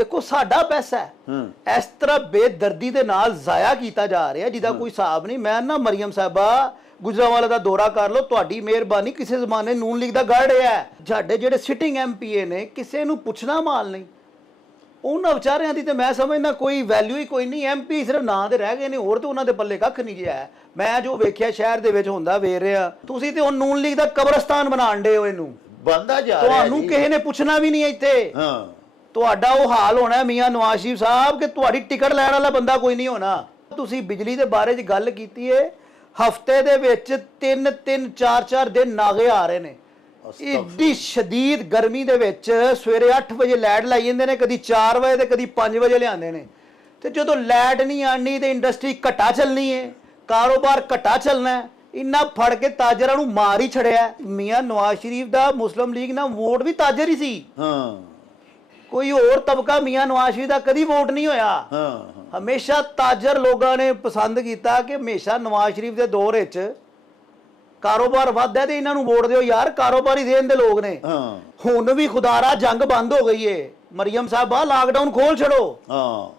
देखो साडा पैसा है इस तरह बेदर्दी दे नाल जाया किया जा रहा है जिहदा कोई हिसाब नहीं। मैं ना मरियम साहबा गुजरांवाला का दौरा कर लो, तुहाडी मेहरबानी। किसी जमाने नून लीग का गढ़ है, साडे जिहड़े सिटिंग MPA ने किसी नूं पुछना माल नहीं। उन्होंने विचारियां दी ते मैं समझना कोई वैल्यू ही कोई नहीं। MP सिर्फ नां दे रह गए ने, होर ते उन्हां दे पल्ले कख नहीं जिहा है। मैं जो वेखिया शहर दे विच हुंदा वेख रिहा, तुसीं ते हुण नून लीग दा कब्रस्तान बनाण डे हो इहनूं, बनदा जा रहा है। तुहानूं किसी ने पुछना भी नहीं इत्थे। ਤੁਹਾਡਾ ਉਹ ਹਾਲ ਹੋਣਾ ਮੀਆਂ ਨਵਾਜ਼ ਸ਼ਰੀਫ ਸਾਹਿਬ ਕਿ ਤੁਹਾਡੀ ਟਿਕਟ ਲੈਣ ਵਾਲਾ ਬੰਦਾ ਕੋਈ ਨਹੀਂ ਹੋਣਾ। ਤੁਸੀਂ ਬਿਜਲੀ ਦੇ ਬਾਰੇ 'ਚ ਗੱਲ ਕੀਤੀ ਏ, ਹਫਤੇ ਦੇ ਵਿੱਚ 3-3 4-4 ਦਿਨ ਨਾਗੇ ਆ ਰਹੇ ਨੇ। ਇੱਡੀ ਸ਼ਦੀਦ ਗਰਮੀ ਦੇ ਵਿੱਚ ਸਵੇਰੇ 8 ਵਜੇ ਲਾਈਟ ਲਾਈ ਜਾਂਦੇ ਨੇ, ਕਦੀ 4 ਵਜੇ ਤੇ ਕਦੀ 5 ਵਜੇ ਲਿਆਉਂਦੇ ਨੇ। ਤੇ ਜਦੋਂ ਲਾਈਟ ਨਹੀਂ ਆਣੀ ਤੇ ਇੰਡਸਟਰੀ ਘਟਾ ਚੱਲਣੀ ਏ, ਕਾਰੋਬਾਰ ਘਟਾ ਚੱਲਣਾ ਹੈ। ਇੰਨਾ ਫੜ ਕੇ ਤਾਜਰਾਂ ਨੂੰ ਮਾਰ ਹੀ ਛੜਿਆ। ਮੀਆਂ ਨਵਾਜ਼ ਸ਼ਰੀਫ ਦਾ ਮੁਸਲਿਮ ਲੀਗ ਨਾਲ ਵੋਟ ਵੀ ਤਾਜਰ ਹੀ ਸੀ। कोई और तबका मियाँ नवाज शरीफ का कभी वोट नहीं होया। हमेशा ताजर लोगों ने पसंद किया कि हमेशा नवाज शरीफ के दौर कारोबार वधदा ते इन्हां नूं वोट दिओ यार, कारोबारी देन दे लोग ने। हुण भी खुदारा जंग बंद हो गई है। मरियम साहबा लॉकडाउन खोल छड़ो,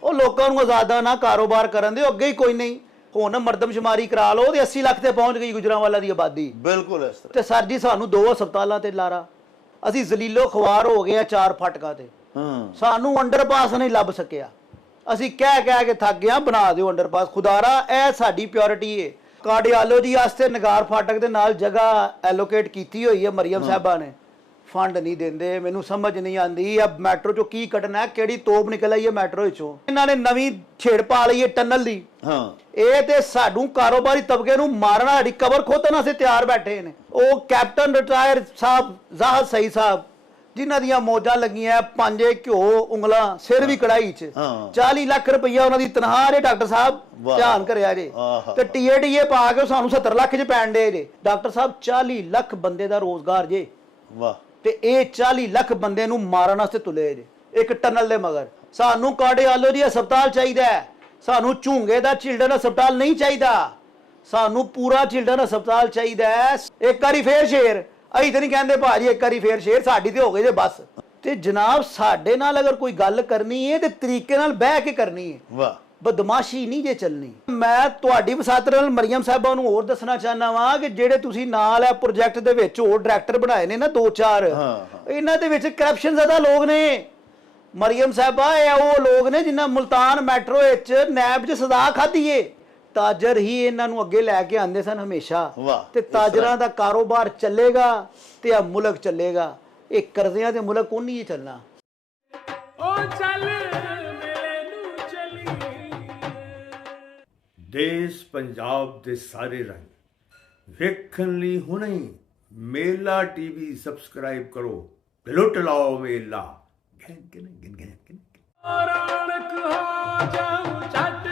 ਉਹ ਲੋਕਾਂ ਨੂੰ ਆਜ਼ਾਦਾਨਾ ਕਾਰੋਬਾਰ ਕਰਨ ਦਿਓ, ਅੱਗੇ ਹੀ ਕੋਈ ਨਹੀਂ। ਹੁਣ ਮਰਦਮਸ਼ੁਮਾਰੀ ਕਰਾ ਲਓ ਤੇ 80 ਲੱਖ ਤੇ ਪਹੁੰਚ ਗਈ ਗੁਜਰਾਂਵਾਲਾ ਦੀ ਆਬਾਦੀ। ਬਿਲਕੁਲ ਇਸ ਤਰ੍ਹਾਂ। ਤੇ ਸਰ ਜੀ ਸਾਨੂੰ 2 ਹਸਪਤਾਲਾਂ ਤੇ ਲਾਰਾ, ਅਸੀਂ ਜ਼ਲੀਲੋ ਖਵਾਰ ਹੋ ਗਏ ਆ 4 ਫਟਕਾਂ ਤੇ। सानू अंडरपास नहीं लभ सकिया, असी कह के थक गया, बना दिओ अंडरपास। खुदारा यह साडी प्योरिटी है। कार्डियोलॉजी वास्ते नगार फाटक दे नाल जगह एलोकेट की हुई है मरियम साहबा ने, फंड नहीं देंदे। मैनू समझ नहीं आती अब मैट्रो चो की कटना है, किहड़ी तोप निकल आई है मैट्रो चो। इन्हां ने नवीं छेड़ पा लई है टनल दी। ਇਹ ਤੇ ਸਾਨੂੰ ਕਾਰੋਬਾਰੀ ਤਬਕੇ ਨੂੰ ਮਾਰਨਾ, ਸਾਡੀ ਕਬਰ ਖੋਤਣ ਵਾਸਤੇ ਤਿਆਰ ਬੈਠੇ ਨੇ। ਉਹ ਕੈਪਟਨ ਰਿਟਾਇਰ ਸਾਹਿਬ ਜ਼ਾਹਦ ਸਈ ਸਾਹਿਬ जिन्हां दियां मौजां लगियां, 5 घ्यो उंगलां, सिर भी कढ़ाई च, 40 लाख रुपया उन्हां दी तनख्वाह जे। डॉक्टर साहब ध्यान करिया जे, ते TA पा के सानू 70 लाख च पैण दे जे। डॉक्टर साहब 40 लाख बंदे दा रोजगार जे, ते ये 40 लाख बंदे नूं मारन वास्ते तुले जे एक टनल दे मगर। सानू कार्डियोलॉजी हस्पताल चाहिदा है, सानू झूंगे दा चिल्ड्रन हस्पताल नहीं चाहिदा, सानू पूरा चिल्ड्रन हस्पताल चाहिदा है। एक बारी फिर शेर ਅਸੀਂ ਤਾਂ ਨਹੀਂ ਕਹਿੰਦੇ ਭਾਜੀ ਇੱਕ ਵਾਰੀ ਫੇਰ ਸ਼ੇਰ, ਸਾਡੀ ਤੇ ਹੋ ਗਈ ਜੇ ਬਸ। ਤੇ ਜਨਾਬ ਸਾਡੇ ਨਾਲ ਅਗਰ ਕੋਈ ਗੱਲ ਕਰਨੀ ਹੈ ਤੇ ਤਰੀਕੇ ਨਾਲ ਬਹਿ ਕੇ ਕਰਨੀ ਹੈ, ਵਾਹ ਬਦਮਾਸ਼ੀ ਨਹੀਂ ਜੇ ਚੱਲਣੀ। ਮੈਂ ਤੁਹਾਡੀ ਵਸਾਤਰ ਨਾਲ ਮਰੀਮ ਸਾਹਿਬਾ ਨੂੰ ਹੋਰ ਦੱਸਣਾ ਚਾਹਨਾ ਵਾਂ ਕਿ ਜਿਹੜੇ ਤੁਸੀਂ ਨਾਲ ਹੈ ਪ੍ਰੋਜੈਕਟ ਦੇ ਵਿੱਚ ਹੋਰ ਡਾਇਰੈਕਟਰ ਬਣਾਏ ਨੇ ਨਾ 2-4, ਇਹਨਾਂ ਦੇ ਵਿੱਚ ਕਰਪਸ਼ਨ ਜ਼ਿਆਦਾ ਲੋਕ ਨੇ। ਮਰੀਮ ਸਾਹਿਬਾ ਇਹ ਉਹ ਲੋਕ ਨੇ ਜਿਨ੍ਹਾਂ ਮੁਲਤਾਨ ਮੈਟਰੋ ਵਿੱਚ ਨੈਬ 'ਚ ਸਜ਼ਾ ਖਾਧੀ ਏ। ਤਾਜਰ ਹੀ ਇਹਨਾਂ ਨੂੰ ਅੱਗੇ ਲੈ ਕੇ ਆਉਂਦੇ ਸਨ ਹਮੇਸ਼ਾ, ਤੇ ਤਾਜਰਾਂ ਦਾ ਕਾਰੋਬਾਰ ਚੱਲੇਗਾ ਤੇ ਇਹ ਮੁਲਕ ਚੱਲੇਗਾ। ਇਹ ਕਰਜ਼ਿਆਂ ਦੇ ਮੁਲਕ ਕੋਈ ਨਹੀਂ ਚੱਲਣਾ। ਉਹ ਚੱਲ ਮੇਲੇ ਨੂੰ ਚਲੀ। ਦੇਸ਼ ਪੰਜਾਬ ਦੇ ਸਾਰੇ ਰੰਗ ਵੇਖਣ ਲਈ ਹੁਣੇ ਮੇਲਾ TV ਸਬਸਕ੍ਰਾਈਬ ਕਰੋ ਤੇ ਲੁੱਟ ਲਾਓ ਮੇਲਾ। ਰੌਣਕ ਹੋ ਜਾਊ ਛੱਡ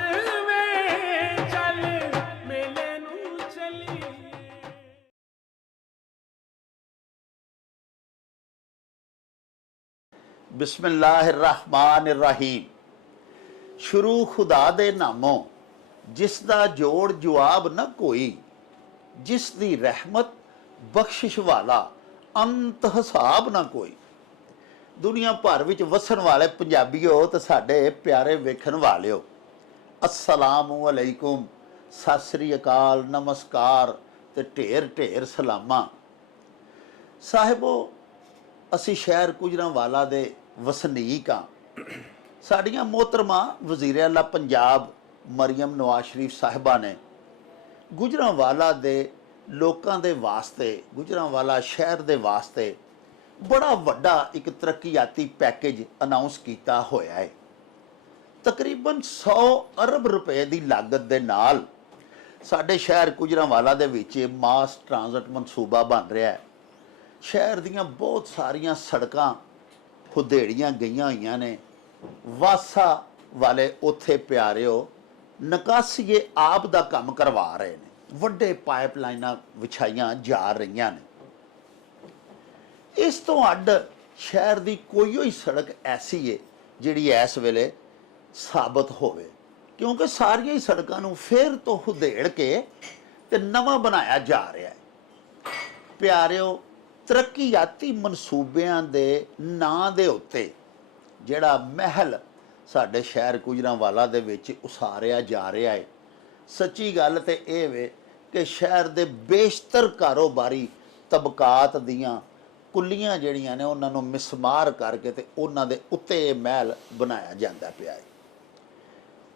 बिस्मिल्लाहिर्रहमानिर्रहीम। शुरू खुदा दे नामों जिस दा जोड़ जवाब न कोई, जिस दी रहमत बख्शिश वाला अंत हिसाब न कोई। दुनिया भर विच वसन वाले पंजाबीओ ते साडे प्यारे वेखण वालिओ, अस्सलामु अलैकुम, सत श्री अकाल, नमस्कार ते ढेर ढेर सलामा। साहिबो असी शहर गुजरांवाला दे वसनीक हाँ। साड़ियाँ मोहतरमा वज़ीर आला पंजाब मरियम नवाज शरीफ साहिबा ने गुजरांवाला दे लोकां दे वास्ते, गुजरांवाला शहर दे वास्ते बड़ा वड्डा एक तरक्याती पैकेज अनाउंस किया होया है। तकरीबन 100 अरब रुपए की लागत दे नाल साडे शहर गुजरांवाला दे विच मास ट्रांजिट मनसूबा बन रहा है। शहर दियां बहुत सारियां सड़कां खुदेड़ियां गईयां होईयां ने। वासा वाले उत्थे प्यारिओ निकासीए आप दा काम करवा रहे ने, वड्डे पाइपलाइनां विछाईयां जा रहीयां ने। इस तो अड शहर दी कोई होई सड़क ऐसी है जिहड़ी इस वेले साबित होवे, क्योंकि सारियां ही सड़कां नूं फिर तो खुदेड़ के ते नवां बनाया जा रहा है। प्यारिओ तरक्याती मनसूबियां दे नां दे उत्ते ਜਿਹੜਾ ਮਹਿਲ ਸਾਡੇ ਸ਼ਹਿਰ ਗੁਜਰਾਂਵਾਲਾ ਦੇ ਵਿੱਚ ਉਸਾਰਿਆ ਜਾ ਰਿਹਾ ਹੈ, ਸੱਚੀ ਗੱਲ ਤੇ ਇਹ ਵੇ ਕਿ ਸ਼ਹਿਰ ਦੇ ਬੇਸ਼ਤਰ ਕਾਰੋਬਾਰੀ ਤਬਕਾਤ ਦੀਆਂ ਕੁੱਲੀਆਂ ਜਿਹੜੀਆਂ ਨੇ ਉਹਨਾਂ ਨੂੰ ਮਿਸਮਾਰ ਕਰਕੇ ਤੇ ਉਹਨਾਂ ਦੇ ਉੱਤੇ ਇਹ ਮਹਿਲ ਬਣਾਇਆ ਜਾਂਦਾ ਪਿਆ ਹੈ।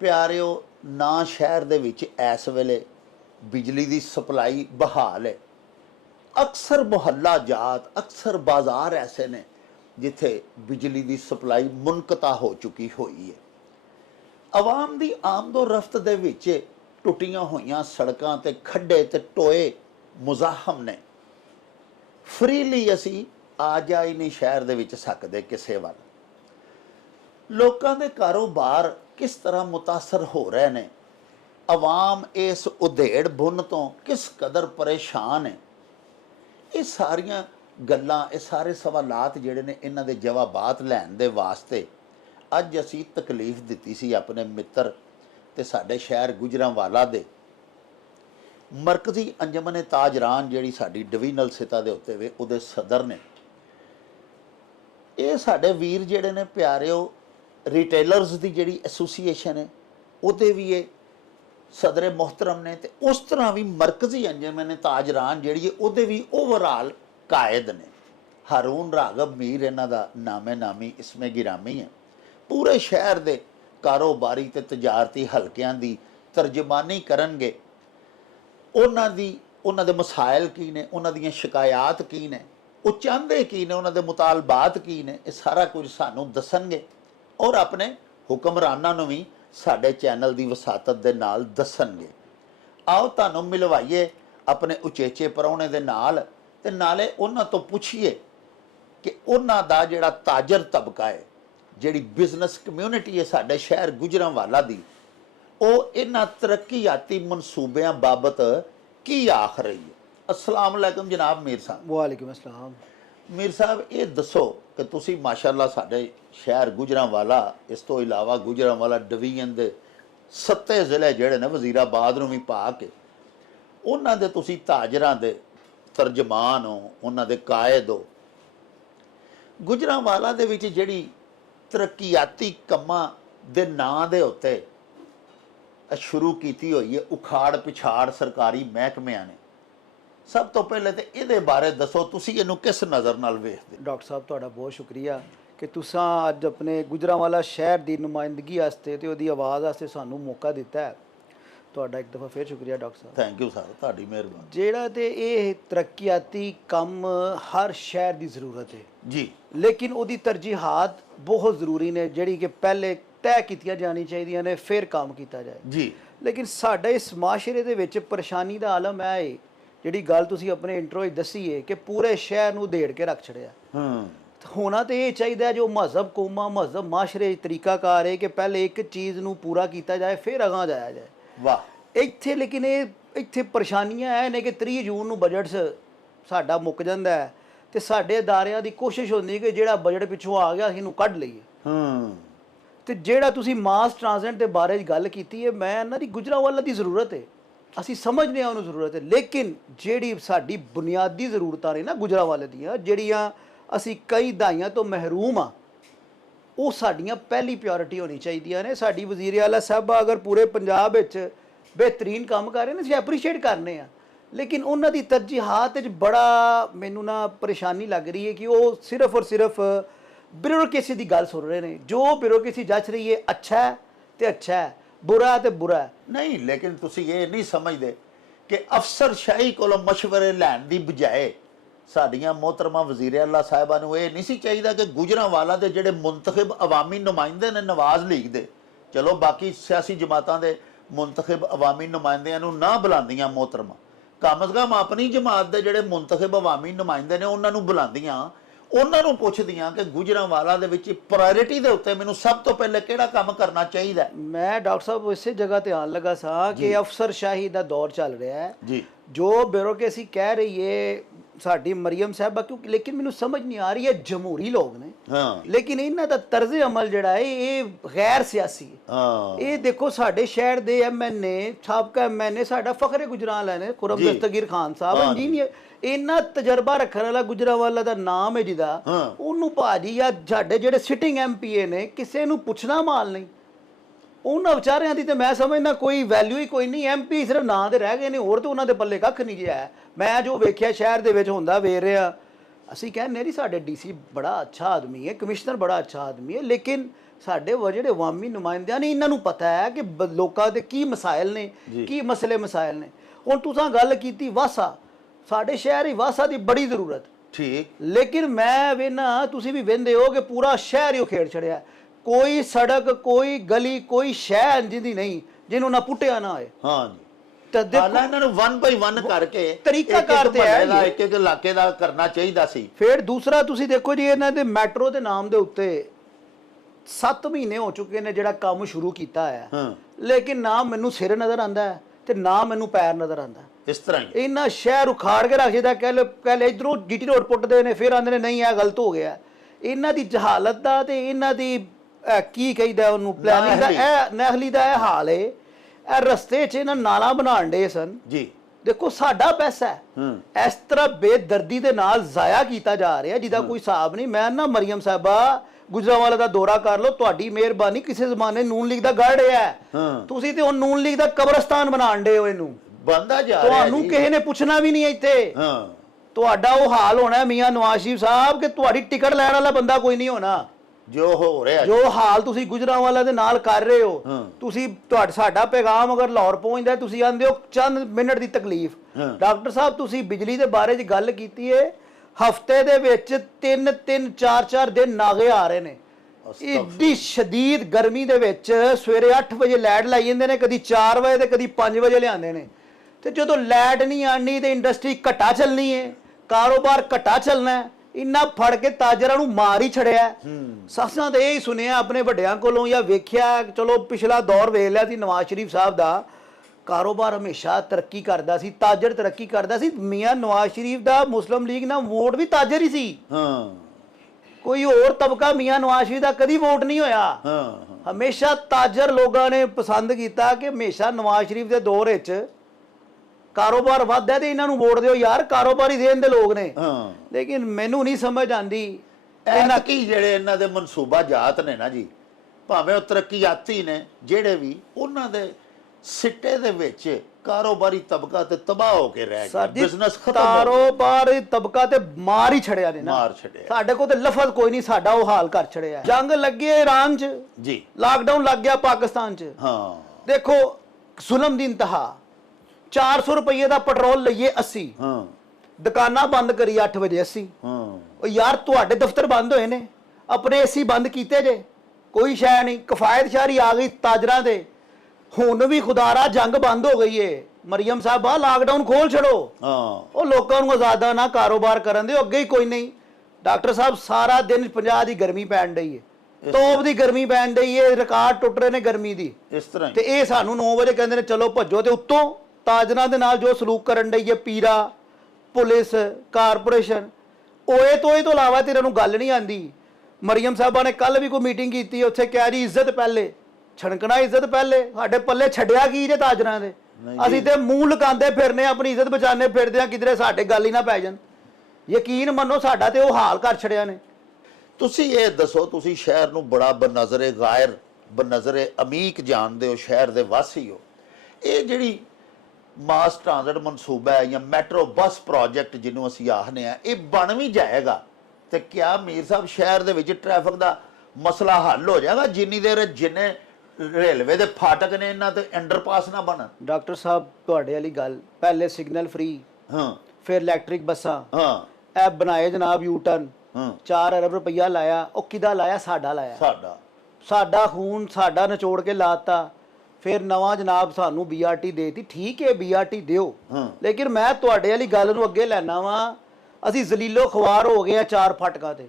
ਪਿਆਰਿਓ, ਨਾ ਸ਼ਹਿਰ ਦੇ ਵਿੱਚ ਇਸ ਵੇਲੇ ਬਿਜਲੀ ਦੀ ਸਪਲਾਈ ਬਹਾਲ ਹੈ। ਅਕਸਰ ਮੁਹੱਲਾ ਜਾਤ, ਅਕਸਰ ਬਾਜ਼ਾਰ ਐਸੇ ਨੇ ਜਿੱਥੇ ਬਿਜਲੀ ਦੀ ਸਪਲਾਈ ਮੁਨਕਤਾ ਹੋ ਚੁੱਕੀ ਹੋਈ ਹੈ। ਆਵਾਮ ਦੀ ਆਮਦੋ ਰਫਤ ਦੇ ਵਿੱਚ ਟੁੱਟੀਆਂ ਹੋਈਆਂ ਸੜਕਾਂ ਤੇ ਖੱਡੇ ਤੇ ਟੋਏ ਮੁਜ਼ਾਹਮ ਨੇ। ਫਰੀਲੀ ਅਸੀਂ ਆ ਜਾ ਹੀ ਨਹੀਂ ਸ਼ਹਿਰ ਦੇ ਵਿੱਚ ਸਕਦੇ ਕਿਸੇ ਵੱਲ। ਲੋਕਾਂ ਦੇ ਕਾਰੋਬਾਰ ਕਿਸ ਤਰ੍ਹਾਂ ਮੁਤਾਸਰ ਹੋ ਰਹੇ ਨੇ, ਆਵਾਮ ਇਸ ਉਧੇੜ ਬੁੰਨ ਤੋਂ ਕਿਸ ਕਦਰ ਪਰੇਸ਼ਾਨ ਹੈ, ਇਹ ਸਾਰੀਆਂ ਗੱਲਾਂ, ਇਹ ਸਾਰੇ ਸਵਾਲਾਤ ਜਿਹੜੇ ਨੇ ਇਹਨਾਂ ਦੇ ਜਵਾਬਾਤ ਲੈਣ ਦੇ ਵਾਸਤੇ ਅੱਜ ਅਸੀਂ ਤਕਲੀਫ ਦਿੱਤੀ ਸੀ ਆਪਣੇ ਮਿੱਤਰ ਤੇ ਸਾਡੇ ਸ਼ਹਿਰ ਗੁਜਰਾਂਵਾਲਾ ਦੇ ਮਰਕਜ਼ੀ ਅੰਜਮਨ ਤਾਜਰਾਨ, ਜਿਹੜੀ ਸਾਡੀ ਡਿਵੀਜ਼ਨਲ ਸਤਹ ਦੇ ਉੱਤੇ ਵੇ, ਉਹਦੇ ਸਦਰ ਨੇ। ਇਹ ਸਾਡੇ ਵੀਰ ਜਿਹੜੇ ਨੇ ਪਿਆਰਿਓ, ਰਿਟੇਲਰਸ ਦੀ ਜਿਹੜੀ ਐਸੋਸੀਏਸ਼ਨ ਹੈ ਉਹਦੇ ਵੀ ਇਹ ਸਦਰੇ ਮੁਹਤਰਮ ਨੇ, ਤੇ ਉਸ ਤਰ੍ਹਾਂ ਵੀ ਮਰਕਜ਼ੀ ਅੰਜਮਨ ਤਾਜਰਾਨ ਜਿਹੜੀ ਹੈ ਉਹਦੇ ਵੀ ਓਵਰਆਲ ਕਾਇਦ ਨੇ। ਹਾਰੂਨ ਰਾਗਬ ਮੀਰ ਇਹਨਾਂ ਦਾ ਨਾਮੇ ਨਾਮੀ ਇਸਮੇ ਗਿਰਾਮੀ ਹੈ। ਪੂਰੇ ਸ਼ਹਿਰ ਦੇ ਕਾਰੋਬਾਰੀ ਤੇ ਤਜਾਰਤੀ ਹਲਕਿਆਂ ਦੀ ਤਰਜਮਾਨੀ ਕਰਨਗੇ। ਉਹਨਾਂ ਦੇ ਮਸਾਇਲ ਕੀ ਨੇ, ਉਹਨਾਂ ਦੀਆਂ ਸ਼ਿਕਾਇਤ ਕੀ ਨੇ, ਉਹ ਚਾਹੁੰਦੇ ਕੀ ਨੇ, ਉਹਨਾਂ ਦੇ ਮੁਤਾਲਬਾਤ ਕੀ ਨੇ, ਇਹ ਸਾਰਾ ਕੁਝ ਸਾਨੂੰ ਦੱਸਣਗੇ ਔਰ ਆਪਣੇ ਹੁਕਮਰਾਨਾਂ ਨੂੰ ਵੀ ਸਾਡੇ ਚੈਨਲ ਦੀ ਵਸਾਤਤ ਦੇ ਨਾਲ ਦੱਸਣਗੇ। ਆਓ ਤੁਹਾਨੂੰ ਮਿਲਵਾਈਏ ਆਪਣੇ ਉਚੇਚੇ ਪ੍ਰਾਹੁਣੇ ਦੇ ਨਾਲ, ਤੇ ਨਾਲੇ ਉਹਨਾਂ ਤੋਂ ਪੁੱਛੀਏ ਕਿ ਉਹਨਾਂ ਦਾ ਜਿਹੜਾ ਤਾਜਰ ਤਬਕਾ ਹੈ, ਜਿਹੜੀ ਬਿਜ਼ਨਸ ਕਮਿਊਨਿਟੀ ਹੈ ਸਾਡੇ ਸ਼ਹਿਰ ਗੁਜਰਾਂਵਾਲਾ ਦੀ, ਉਹ ਇਹਨਾਂ ਤਰੱਕੀਆਤੀ ਮਨਸੂਬਿਆਂ ਬਾਬਤ ਕੀ ਆਖ ਰਹੀ ਹੈ। अस्सलाम वालेकुम जनाब मीर साहब। वालेकुम अस्सलाम। मीर साहब ये दसो कि तुसी माशाअल्लाह साडे शहर गुजरांवाला, इस तो इलावा गुजरांवाला डिवीजन दे 7 ਜ਼ਿਲ੍ਹੇ ਜਿਹੜੇ ਨੇ ਵਜ਼ੀਰਾਬਾਦ ਨੂੰ ਵੀ ਪਾ ਕੇ ਉਹਨਾਂ ਦੇ ਤੁਸੀਂ ਤਾਜਰਾਂ ਦੇ ਤਰਜਮਾਨ ਹੋ, ਉਹਨਾਂ ਦੇ ਕਾਇਦ ਹੋ। ਗੁਜਰਾਂਵਾਲਾ ਦੇ ਵਿੱਚ ਜਿਹੜੀ ਤਰੱਕੀਆਤੀ ਕੰਮਾਂ ਦੇ ਨਾਂ ਦੇ ਉੱਤੇ ਸ਼ੁਰੂ ਕੀਤੀ ਹੋਈ ਹੈ ਉਖਾੜ ਪਿਛਾੜ ਸਰਕਾਰੀ ਮਹਿਕਮਿਆਂ ਨੇ, ਸਭ ਤੋਂ ਪਹਿਲੇ ਤੇ ਇਹਦੇ ਬਾਰੇ ਦੱਸੋ, ਤੁਸੀਂ ਇਹਨੂੰ ਕਿਸ ਨਜ਼ਰ ਨਾਲ ਵੇਖਦੇ? ਡਾਕਟਰ ਸਾਹਿਬ ਤੁਹਾਡਾ ਬਹੁਤ ਸ਼ੁਕਰੀਆ ਕਿ ਤੁਸੀਂ ਅੱਜ ਆਪਣੇ ਗੁਜਰਾਂਵਾਲਾ ਸ਼ਹਿਰ ਦੀ ਨੁਮਾਇੰਦਗੀ ਵਾਸਤੇ ਤੇ ਉਹਦੀ ਆਵਾਜ਼ ਵਾਸਤੇ ਸਾਨੂੰ ਮੌਕਾ ਦਿੱਤਾ ਹੈ। ਤੁਹਾਡਾ ਇੱਕ ਦਫਾ ਫਿਰ ਸ਼ੁਕਰੀਆ doctor Sahib. Thank you sir, ਤੁਹਾਡੀ ਮਿਹਰਬਾਨੀ। ਜਿਹੜਾ ਤੇ ਇਹ ਤਰੱਕੀਆਤੀ ਕੰਮ ਹਰ ਸ਼ਹਿਰ ਦੀ ਜ਼ਰੂਰਤ ਹੈ ਜੀ, ਲੇਕਿਨ ਉਹਦੀ ਤਰਜੀਹਾਤ ਬਹੁਤ ਜ਼ਰੂਰੀ ਨੇ, ਜਿਹੜੀ ਕਿ ਪਹਿਲੇ ਤੈਅ ਕੀਤੀਆਂ ਜਾਣੀ ਚਾਹੀਦੀਆਂ ਨੇ, ਫਿਰ ਕੰਮ ਕੀਤਾ ਜਾਏ ਜੀ। ਲੇਕਿਨ ਸਾਡੇ ਇਸ ਮਾਸ਼ਰੇ ਦੇ ਵਿੱਚ ਪਰੇਸ਼ਾਨੀ ਦਾ ਆਲਮ ਹੈ ਇਹ ਜਿਹੜੀ ਗੱਲ ਤੁਸੀਂ ਆਪਣੇ ਇੰਟਰੋ ਵਿੱਚ ਦੱਸੀ ਹੈ ਕਿ ਪੂਰੇ ਸ਼ਹਿਰ ਨੂੰ ਦੇੜ ਕੇ ਰੱਖ ਛੜਿਆ। ਹੋਣਾ ਤੇ ਇਹ ਚਾਹੀਦਾ ਜੋ ਮਜ਼ਹਬ ਕੌਮਾਂ, ਮਜ਼ਹਬ ਮਾਸ਼ਰੇ ਤਰੀਕਾਕਾਰ ਹੈ ਕਿ ਪਹਿਲੇ ਇੱਕ ਚੀਜ਼ ਨੂੰ ਪੂਰਾ ਕੀਤਾ ਜਾਏ ਫਿਰ ਅਗਾਂਹ ਜਾਇਆ ਜਾਏ। ਵਾਹ। ਇੱਥੇ ਲੇਕਿਨ ਇੱਥੇ ਪਰੇਸ਼ਾਨੀਆਂ ਇਹ ਨੇ ਕਿ 30 ਜੂਨ ਨੂੰ ਬਜਟ ਸਾਡਾ ਮੁੱਕ ਜਾਂਦਾ ਹੈ ਤੇ ਸਾਡੇ ਅਦਾਰਿਆਂ ਦੀ ਕੋਸ਼ਿਸ਼ ਹੁੰਦੀ ਕਿ ਜਿਹੜਾ ਬਜਟ ਪਿੱਛੋਂ ਆ ਗਿਆ ਅਸੀਂ ਇਹਨੂੰ ਕੱਢ ਲਈਏ। ਤੇ ਜਿਹੜਾ ਤੁਸੀਂ ਮਾਸ ਟ੍ਰਾਂਜ਼ਿਟ ਦੇ ਬਾਰੇ ਗੱਲ ਕੀਤੀ ਹੈ, ਮੈਂ ਇਹਨਾਂ ਦੀ ਗੁਜਰਾਂਵਾਲਾ ਦੀ ਜ਼ਰੂਰਤ ਹੈ, ਅਸੀਂ ਸਮਝਦੇ ਹਾਂ ਉਹਨੂੰ ਜ਼ਰੂਰਤ ਹੈ, ਲੇਕਿਨ ਜਿਹੜੀ ਸਾਡੀ ਬੁਨਿਆਦੀ ਜ਼ਰੂਰਤਾਂ ਨੇ ਨਾ ਗੁਜਰਾਂਵਾਲੇ ਦੀਆਂ, ਜਿਹੜੀਆਂ ਅਸੀਂ ਕਈ ਦਹਾਈਆਂ ਤੋਂ ਮਹਿਰੂਮ ਹਾਂ, ਉਹ ਸਾਡੀਆਂ ਪਹਿਲੀ ਪ੍ਰਾਇੋਰਟੀ ਹੋਣੀ ਚਾਹੀਦੀਆਂ ਨੇ। ਸਾਡੀ ਵਜ਼ੀਰ ਆਲਾ ਸਾਹਿਬਾ ਅਗਰ ਪੂਰੇ ਪੰਜਾਬ ਵਿੱਚ ਬਿਹਤਰੀਨ ਕੰਮ ਕਰ ਰਹੇ ਨੇ, ਅਸੀਂ ਐਪਰੀਸ਼ੀਏਟ ਕਰਨੇ ਆ, ਲੇਕਿਨ ਉਹਨਾਂ ਦੀ ਤਰਜੀਹਾਤ ਵਿੱਚ ਬੜਾ ਮੈਨੂੰ ਨਾ ਪਰੇਸ਼ਾਨੀ ਲੱਗ ਰਹੀ ਹੈ ਕਿ ਉਹ ਸਿਰਫ ਔਰ ਸਿਰਫ ਬਿਊਰੋਕ੍ਰੇਸੀ ਦੀ ਗੱਲ ਸੁਣ ਰਹੇ ਨੇ। ਜੋ ਬਿਊਰੋਕ੍ਰੇਸੀ ਜੱਜ ਰਹੀ ਹੈ ਅੱਛਾ ਹੈ ਤੇ ਅੱਛਾ ਹੈ, ਬੁਰਾ ਤੇ ਬੁਰਾ ਹੈ। ਨਹੀਂ, ਲੇਕਿਨ ਤੁਸੀਂ ਇਹ ਨਹੀਂ ਸਮਝਦੇ ਕਿ ਅਫਸਰਸ਼ਾਹੀ ਕੋਲੋਂ ਮਸ਼ਵਰੇ ਲੈਣ ਦੀ ਬਜਾਏ ਸਾਡੀਆਂ ਮੋਹਤਰਮਾ ਵਜ਼ੀਰ ਆਲਾ ਸਾਹਿਬਾਂ ਨੂੰ ਇਹ ਨਹੀਂ ਸੀ ਚਾਹੀਦਾ ਕਿ ਗੁਜਰਾਂਵਾਲਾ ਦੇ ਜਿਹੜੇ ਮੁੰਤਖਬ ਅਵਾਮੀ ਨੁਮਾਇੰਦੇ ਨੇ ਨਵਾਜ਼ ਲੀਗ ਦੇ, ਚਲੋ ਬਾਕੀ ਸਿਆਸੀ ਜਮਾਤਾਂ ਦੇ ਮੁੰਤਖਬ ਅਵਾਮੀ ਨੁਮਾਇੰਦਿਆਂ ਨੂੰ ਨਾ ਬੁਲਾਉਂਦੀਆਂ ਮੋਹਤਰਮਾ, ਕਮ ਅਜ਼ ਕਮ ਆਪਣੀ ਜਮਾਤ ਦੇ ਜਿਹੜੇ ਮੁੰਤਖਬ ਅਵਾਮੀ ਨੁਮਾਇੰਦੇ ਨੇ ਉਹਨਾਂ ਨੂੰ ਬੁਲਾਉਂਦੀਆਂ, ਉਹਨਾਂ ਨੂੰ ਪੁੱਛਦੀਆਂ ਕਿ ਗੁਜਰਾਂਵਾਲਾ ਦੇ ਵਿੱਚ ਪ੍ਰਾਇੋਰਟੀ ਦੇ ਉੱਤੇ ਮੈਨੂੰ ਸਭ ਤੋਂ ਪਹਿਲੇ ਕਿਹੜਾ ਕੰਮ ਕਰਨਾ ਚਾਹੀਦਾ। ਮੈਂ ਡਾਕਟਰ ਸਾਹਿਬ ਇਸੇ ਜਗ੍ਹਾ ਤੇ ਆਉਣ ਲੱਗਾ ਸਾਂ ਕਿ ਅਫਸਰਸ਼ਾਹੀ ਦਾ ਦੌਰ ਚੱਲ ਰਿਹਾ ਹੈ ਜੀ। ਜੋ ਬਿਊਰੋਕ੍ਰੇਸੀ ਕਹਿ ਰਹੀ ਹੈ ਸਾਡੀ ਮਰੀਮ ਸਾਹਿਬਾ ਕਿਉਂਕਿ ਲੇਕਿਨ ਮੈਨੂੰ ਸਮਝ ਨਹੀਂ ਆ ਰਹੀ ਹੈ ਜਮਹੂਰੀ ਲੋਕ ਨੇ ਹਾਂ ਲੇਕਿਨ ਇਹਨਾਂ ਦਾ ਤਰਜ਼ ਅਮਲ ਜਿਹੜਾ ਹੈ ਇਹ ਗੈਰ ਸਿਆਸੀ ਹੈ। ਹਾਂ ਇਹ ਦੇਖੋ ਸਾਡੇ ਸ਼ਹਿਰ ਦੇ ਐਮਐਨਏ ਸਾਬਕਾ ਐਮਐਨਏ ਸਾਡਾ ਫਖਰੇ ਗੁਜਰਾਲ ਹੈ ਨੇ ਖੁਰਮ ਜੀ। ਦਸਤਗੀਰ ਖਾਨ ਸਾਹਿਬ ਹਾਂ ਇੰਜੀਨੀਅਰ ਇੰਨਾ ਤਜਰਬਾ ਰੱਖਣ ਵਾਲਾ ਗੁਜਰਾਵਾਲਾ ਦਾ ਨਾਮ ਹੈ ਜਿਹਦਾ ਹਾਂ। ਉਹਨੂੰ ਭਾਜੀ ਜਾਂ ਸਾਡੇ ਜਿਹੜੇ ਸਿਟਿੰਗ ਐਮਪੀਏ ਨੇ ਕਿਸੇ ਨੂੰ ਪੁੱਛਣਾ ਮਾਲ ਨਹੀਂ ਉਹਨਾਂ ਵਿਚਾਰਿਆਂ ਦੀ ਤੇ ਮੈਂ ਸਮਝਦਾ ਕੋਈ ਵੈਲਿਊ ਹੀ ਕੋਈ ਨਹੀਂ ਐਮਪੀ ਸਿਰਫ ਨਾਂ ਦੇ ਰਹਿ ਗਏ ਨੇ ਹੋਰ ਤੇ ਉਹਨਾਂ ਦੇ ਪੱਲੇ ਕੱਖ ਨਹੀਂ ਜਿਆ ਮੈਂ ਜੋ ਵੇਖਿਆ ਸ਼ਹਿਰ ਦੇ ਵਿੱਚ ਹੁੰਦਾ ਵੇਖ ਰਿਹਾ ਅਸੀਂ ਕਹਿੰਦੇ ਨਹੀਂ ਸਾਡੇ ਡੀਸੀ ਬੜਾ ਅੱਛਾ ਆਦਮੀ ਹੈ ਕਮਿਸ਼ਨਰ ਬੜਾ ਅੱਛਾ ਆਦਮੀ ਹੈ ਲੇਕਿਨ ਸਾਡੇ ਉਹ ਜਿਹੜੇ ਅਵਾਮੀ ਨੁਮਾਇੰਦਿਆਂ ਨੇ ਇਹਨਾਂ ਨੂੰ ਪਤਾ ਹੈ ਕਿ ਲੋਕਾਂ ਦੇ ਕੀ ਮਸਾਇਲ ਨੇ ਕੀ ਮਸਲੇ ਮਸਾਇਲ ਨੇ ਹੁਣ ਤੁਸੀਂ ਗੱਲ ਕੀਤੀ ਵਾਸਾ ਸਾਡੇ ਸ਼ਹਿਰ ਹੀ ਵਾਸਾ ਦੀ ਬੜੀ ਜ਼ਰੂਰਤ ਠੀਕ ਲੇਕਿਨ ਮੈਂ ਵੇਨਾ ਤੁਸੀਂ ਵੀ ਵੇਂਦੇ ਹੋ ਕਿ ਪੂਰਾ ਸ਼ਹਿਰ ਹੀ ਉਹ ਖੇਡ ਛੜਿਆ ਕੋਈ ਸੜਕ ਕੋਈ ਗਲੀ ਕੋਈ ਸ਼ਹਿਰ ਜਿਹਦੀ ਨਹੀਂ ਜਿਹਨੂੰ ਨਾ ਪੁੱਟਿਆ ਨਾ ਹੋਏ ਹਾਂ ਜੀ ਤਾਂ ਹਾਲਾਂ ਇਹਨਾਂ ਨੂੰ 1 ਬਾਈ 1 ਕਰਕੇ ਤਰੀਕਾਕਾਰ ਤੇ ਹੈ ਇਹ। ਇੱਕ ਇੱਕ ਇਲਾਕੇ ਦਾ ਕਰਨਾ ਚਾਹੀਦਾ ਸੀ। ਫਿਰ ਦੂਸਰਾ ਤੁਸੀਂ ਦੇਖੋ ਜੀ ਇਹਨਾਂ ਦੇ ਮੈਟਰੋ ਦੇ ਨਾਮ ਦੇ ਉੱਤੇ 7 ਮਹੀਨੇ ਹੋ ਚੁੱਕੇ ਨੇ ਜਿਹੜਾ ਕੰਮ ਸ਼ੁਰੂ ਕੀਤਾ ਹੈ ਹਾਂ ਲੇਕਿਨ ਨਾ ਮੈਨੂੰ ਸਿਰ ਨਜ਼ਰ ਆਂਦਾ ਹੈ ਤੇ ਨਾ ਮੈਨੂੰ ਪੈਰ ਨਜ਼ਰ ਆਂਦਾ ਇਸ ਤਰ੍ਹਾਂ ਹੀ ਇਹਨਾਂ ਸ਼ਹਿਰ ਉਖਾੜ ਕੇ ਰੱਖ ਦਿੱਤਾ ਕਹਿ ਇਧਰੋਂ ਜੀਟੀ ਰੋਡ ਪੁੱਟਦੇ ਨੇ ਫਿਰ ਆਂਦੇ ਨੇ ਨਹੀਂ ਇਹ ਗਲਤ ਹੋ ਗਿਆ ਇਹਨਾਂ ਦੀ ਜਹਾਲਤ ਦਾ ਤੇ ਇਹਨਾਂ ਦੀ ਕੀ ਕਹੀਦਾ ਉਹਨੂੰ ਪਲੈਨਿੰਗ ਦਾ ਇਹ ਨਹਿਲੀ ਦਾ ਇਹ ਹਾਲ ਹੈ ਇਹ ਰਸਤੇ 'ਚ ਇਹਨਾਂ ਨਾਲਾ ਬਣਾਉਣ ਦੇ ਸਨ ਜੀ ਦੇਖੋ ਸਾਡਾ ਪੈਸਾ ਹੈ ਇਸ ਤਰ੍ਹਾਂ ਬੇਦਰਦੀ ਦੇ ਨਾਲ ਜ਼ਾਇਆ ਕੀਤਾ ਜਾ ਰਿਹਾ ਜਿਹਦਾ ਕੋਈ ਹਿਸਾਬ ਨਹੀਂ ਮੈਂ ਨਾ ਮਰੀਮ ਸਾਹਿਬਾ ਗੁਜਰਾਂਵਾਲਾ ਦਾ ਦੌਰਾ ਕਰ ਲਓ ਤੁਹਾਡੀ ਮਿਹਰਬਾਨੀ ਕਿਸੇ ਜ਼ਮਾਨੇ ਨੂਨ ਲੀਗ ਦਾ ਗੜ ਹੈ ਤੁਸੀਂ ਤੇ ਉਹ ਨੂਨ ਲੀਗ ਦਾ ਕਬਰਸਤਾਨ ਬਣਾਉਣ ਦੇ ਹੋ ਇਹਨੂੰ ਬੰਦਾ ਜਾ ਰਿਹਾ ਤੁਹਾਨੂੰ ਕਿਸੇ ਨੇ ਪੁੱਛਣਾ ਵੀ ਨਹੀਂ ਇੱਥੇ ਹਾਂ ਤੁਹਾਡਾ ਉਹ ਹਾਲ ਹੋਣਾ ਮੀਆਂ ਨਵਾਜ਼ ਸ਼ਰੀਫ ਸਾਹਿਬ ਕਿ ਤੁਹਾਡੀ ਟਿਕਟ ਲੈਣ ਵਾਲਾ ਬੰਦਾ ਕੋਈ ਨਹੀਂ ਹੋਣਾ ਜੋ ਹੋ ਰਿਹਾ ਜੋ ਹਾਲ ਤੁਸੀਂ ਗੁਜਰਾਂਵਾਲਾ ਦੇ ਨਾਲ ਕਰ ਰਹੇ ਹੋ ਤੁਸੀਂ ਸਾਡਾ ਪੈਗਾਮ ਅਗਰ ਲਾਹੌਰ ਪਹੁੰਚਦਾ ਤੁਸੀਂ ਆਂਦੇ ਹੋ ਚੰਦ ਮਿੰਟ ਦੀ ਤਕਲੀਫ ਡਾਕਟਰ ਸਾਹਿਬ ਤੁਸੀਂ ਬਿਜਲੀ ਦੇ ਬਾਰੇ 'ਚ ਗੱਲ ਕੀਤੀ ਹੈ ਹਫਤੇ ਦੇ ਵਿੱਚ 3-3 4-4 ਦਿਨ ਨਾਗੇ ਆ ਰਹੇ ਨੇ ਇੱਡੀ ਸ਼ਦੀਦ ਗਰਮੀ ਦੇ ਵਿੱਚ ਸਵੇਰੇ 8 ਵਜੇ ਲਾਈਟ ਲਾਈ ਜਾਂਦੇ ਨੇ ਕਦੀ 4 ਵਜੇ ਤੇ ਕਦੀ 5 ਵਜੇ ਲਿਆਉਂਦੇ ਨੇ ਤੇ ਜਦੋਂ ਲਾਈਟ ਨਹੀਂ ਆਣੀ ਤੇ ਇੰਡਸਟਰੀ ਘਟਾ ਚੱਲਣੀ ਹੈ ਕਾਰੋਬਾਰ ਘਟਾ ਚੱਲਣਾ ਹੈ ਇੰਨਾ ਫੜ ਕੇ ਤਾਜਰਾਂ ਨੂੰ ਮਾਰ ਹੀ ਛੜਿਆ ਸਾਸਾਂ ਤੇ ਇਹ ਹੀ ਸੁਣਿਆ ਆਪਣੇ ਵੱਡਿਆਂ ਕੋਲੋਂ ਜਾਂ ਵੇਖਿਆ ਚਲੋ ਪਿਛਲਾ ਦੌਰ ਵੇਖ ਲਿਆ ਸੀ ਨਵਾਜ਼ ਸ਼ਰੀਫ ਸਾਹਿਬ ਦਾ ਕਾਰੋਬਾਰ ਹਮੇਸ਼ਾ ਤਰੱਕੀ ਕਰਦਾ ਸੀ ਤਾਜਰ ਤਰੱਕੀ ਕਰਦਾ ਸੀ ਮੀਆਂ ਨਵਾਜ਼ ਸ਼ਰੀਫ ਦਾ ਮੁਸਲਿਮ ਲੀਗ ਨਾਲ ਵੋਟ ਵੀ ਤਾਜਰ ਹੀ ਸੀ ਕੋਈ ਹੋਰ ਤਬਕਾ ਮੀਆਂ ਨਵਾਜ਼ ਸ਼ਰੀਫ ਦਾ ਕਦੀ ਵੋਟ ਨਹੀਂ ਹੋਇਆ ਹਮੇਸ਼ਾ ਤਾਜਰ ਲੋਕਾਂ ਨੇ ਪਸੰਦ ਕੀਤਾ ਕਿ ਹਮੇਸ਼ਾ ਨਵਾਜ਼ ਸ਼ਰੀਫ ਦੇ ਦੌਰ ਵਿੱਚ ਕਾਰੋਬਾਰ ਵੱਧਦਾ ਤੇ ਇਹਨਾਂ ਨੂੰ ਵੋਟ ਦਿਓ ਯਾਰ ਕਾਰੋਬਾਰੀ ਦੇਣ ਦੇ ਲੋਕ ਨੇ ਲੇਕਿਨ ਮੈਨੂੰ ਨਹੀਂ ਸਮਝ ਆਂਦੀ ਇਹਨਾਂ ਕੀ ਜਿਹੜੇ ਇਹਨਾਂ ਦੇ ਮਨਸੂਬਾ ਜਾਤ ਨੇ ਨਾ ਜੀ ਭਾਵੇਂ ਉਹ ਤਰੱਕੀਆਤੀ ਨੇ ਜਿਹੜੇ ਵੀ ਉਹਨਾਂ ਦੇ ਸਿੱਟੇ ਦੇ ਵਿੱਚ ਕਾਰੋਬਾਰੀ ਤਬਕਾ ਤੇ ਤਬਾਹ ਹੋ ਕੇ ਰਹਿ ਗਿਆ ਬਿਜ਼ਨਸ ਖਤਮ ਕਾਰੋਬਾਰੀ ਤਬਕਾ ਤੇ ਮਾਰ ਹੀ ਛੜਿਆ ਨੇ ਨਾ ਮਾਰ ਛੜਿਆ ਸਾਡੇ ਕੋਲ ਤੇ ਲਫ਼ਜ਼ ਕੋਈ ਨਹੀਂ ਸਾਡਾ ਉਹ ਹਾਲ ਕਰ ਛੜਿਆ ਜੰਗ ਲੱਗੀ ਈਰਾਨ 'ਚ ਜੀ ਲਾਕਡਾਊਨ ਲੱਗ ਗਿਆ ਪਾਕਿਸਤਾਨ 'ਚ ਹਾਂ ਦੇਖੋ ਜ਼ੁਲਮ ਦੀ ਇੰਤਹਾ 400 ਰੁਪਏ ਦਾ ਪੈਟਰੋਲ ਲਈਏ 80 ਦੁਕਾਨਾਂ ਬੰਦ ਕਰੀ 8 ਵਜੇ 80 ਉਹ ਯਾਰ ਤੁਹਾਡੇ ਦਫ਼ਤਰ ਬੰਦ ਹੋਏ ਨੇ ਆਪਣੇ ਏਸੀ ਬੰਦ ਕੀਤੇ ਜੇ ਕੋਈ ਸ਼ੈ ਨਹੀਂ ਕਿਫਾਇਤ ਸ਼ਾਰੀ ਆ ਗਈ ਤਾਜਰਾਂ ਦੇ ਹੁਣ ਵੀ ਖੁਦਾਰਾ ਜੰਗ ਬੰਦ ਹੋ ਗਈ ਏ ਮਰੀਮ ਸਾਹਿਬਾ ਲਾਕਡਾਊਨ ਖੋਲ ਛੜੋ ਉਹ ਲੋਕਾਂ ਨੂੰ ਆਜ਼ਾਦਾ ਨਾ ਕਾਰੋਬਾਰ ਕਰਨ ਦੇ ਅੱਗੇ ਹੀ ਕੋਈ ਨਹੀਂ ਡਾਕਟਰ ਸਾਹਿਬ ਸਾਰਾ ਦਿਨ 50 ਦੀ ਗਰਮੀ ਪੈਣ ਡਈ ਏ ਤੋਪ ਦੀ ਗਰਮੀ ਪੈਣ ਡਈ ਏ ਰਿਕਾਰਡ ਟੁੱਟ ਰਹੇ ਨੇ ਗਰਮੀ ਦੀ ਇਸ ਤਰ੍ਹਾਂ ਤੇ ਇਹ ਸਾਨੂੰ 9 ਵਜੇ ਕਹਿੰਦੇ ਨੇ ਚਲੋ ਭੱਜੋ ਤੇ ਉੱਤੋਂ ਤਾਜਰਾਂ ਦੇ ਨਾਲ ਜੋ ਸਲੂਕ ਕਰਨ ਡਈ ਏ ਪੀਰਾ ਪੁਲਿਸ ਕਾਰਪੋਰੇਸ਼ਨ ਓਏ ਤੋਂ ਇਲਾਵਾ ਤੇਰੇ ਨੂੰ ਗੱਲ ਨਹੀਂ ਆਂਦੀ ਮਰੀਮ ਸਾਹਿਬਾ ਨੇ ਕੱਲ ਵੀ ਕੋਈ ਮੀਟਿੰਗ ਕੀਤੀ ਉੱਥੇ ਕਿਹਾ ਜੀ ਇੱਜ਼ਤ ਪਹਿਲੇ ਛਣਕਣਾ ਇੱਜ਼ਤ ਪਹਿਲੇ ਸਾਡੇ ਪੱਲੇ ਛੱਡਿਆ ਕੀ ਜੇ ਤਾਜਰਾਂ ਦੇ ਅਸੀਂ ਤੇ ਮੂੰਹ ਲਕਾਉਂਦੇ ਫਿਰਨੇ ਆਪਣੀ ਇੱਜ਼ਤ ਬਚਾਣੇ ਫਿਰਦੇ ਆ ਕਿਧਰੇ ਸਾਡੇ ਗੱਲ ਹੀ ਨਾ ਪੈ ਜਾਣ ਯਕੀਨ ਮੰਨੋ ਸਾਡਾ ਤੇ ਉਹ ਹਾਲ ਕਰ ਛੜਿਆ ਨੇ ਤੁਸੀਂ ਇਹ ਦੱਸੋ ਤੁਸੀਂ ਸ਼ਹਿਰ ਨੂੰ ਬੜਾ ਬਨਜ਼ਰੇ ਗਾਇਰ ਬਨਜ਼ਰੇ ਅਮੀਕ ਜਾਣਦੇ ਹੋ ਸ਼ਹਿਰ ਦੇ ਵਾਸੀ ਹੋ ਇਹ ਜਿਹੜੀ ਮਾਸ ਟ੍ਰਾਂਜ਼ਿਟ ਮਨਸੂਬਾ ਹੈ ਜਾਂ ਮੈਟਰੋ ਬੱਸ ਪ੍ਰੋਜੈਕਟ ਜਿਹਨੂੰ ਅਸੀਂ ਆਖਦੇ ਆ ਇਹ ਬਣ ਵੀ ਜਾਏਗਾ ਤੇ ਕਿਆ ਮੀਰ ਸਾਹਿਬ ਸ਼ਹਿਰ ਦੇ ਵਿੱਚ ਟ੍ਰੈਫਿਕ ਦਾ ਮਸਲਾ ਹੱਲ ਹੋ ਜਾਏਗਾ ਜਿੰਨੀ ਦੇਰ ਜਿੰਨੇ ਰੇਲਵੇ ਦੇ ਫਾਟਕ ਨੇ ਇਹਨਾਂ ਤੇ ਅੰਡਰਪਾਸ ਨਾ ਬਣਨ ਡਾਕਟਰ ਸਾਹਿਬ ਤੁਹਾਡੇ ਵਾਲੀ ਗੱਲ ਪਹਿਲੇ ਸਿਗਨਲ ਫ੍ਰੀ ਫਿਰ ਇਲੈਕਟ੍ਰਿਕ ਬੱਸਾਂ ਇਹ ਬਣਾਏ ਜਨਾਬ ਯੂ ਟਰਨ 4 ਅਰਬ ਰੁਪਈਆ ਲਾਇਆ ਉਹ ਕਿਹਦਾ ਲਾਇਆ ਸਾਡਾ ਸਾਡਾ ਖੂਨ ਸਾਡਾ ਨਿਚੋੜ ਕੇ ਲਾਤਾ ਫਿਰ ਨਵਾਂ ਜਨਾਬ ਸਾਨੂੰ BRT ਦੇਤੀ ਠੀਕ ਹੈ BRT ਦਿਓ ਲੇਕਿਨ ਮੈਂ ਤੁਹਾਡੇ ਵਾਲੀ ਗੱਲ ਨੂੰ ਅੱਗੇ ਲੈਣਾ ਵਾ ਅਸੀਂ ਜ਼ਲੀਲੋ ਖਵਾਰ ਹੋ ਗਏ ਆ 4 ਫਾਟਕਾਂ ਤੇ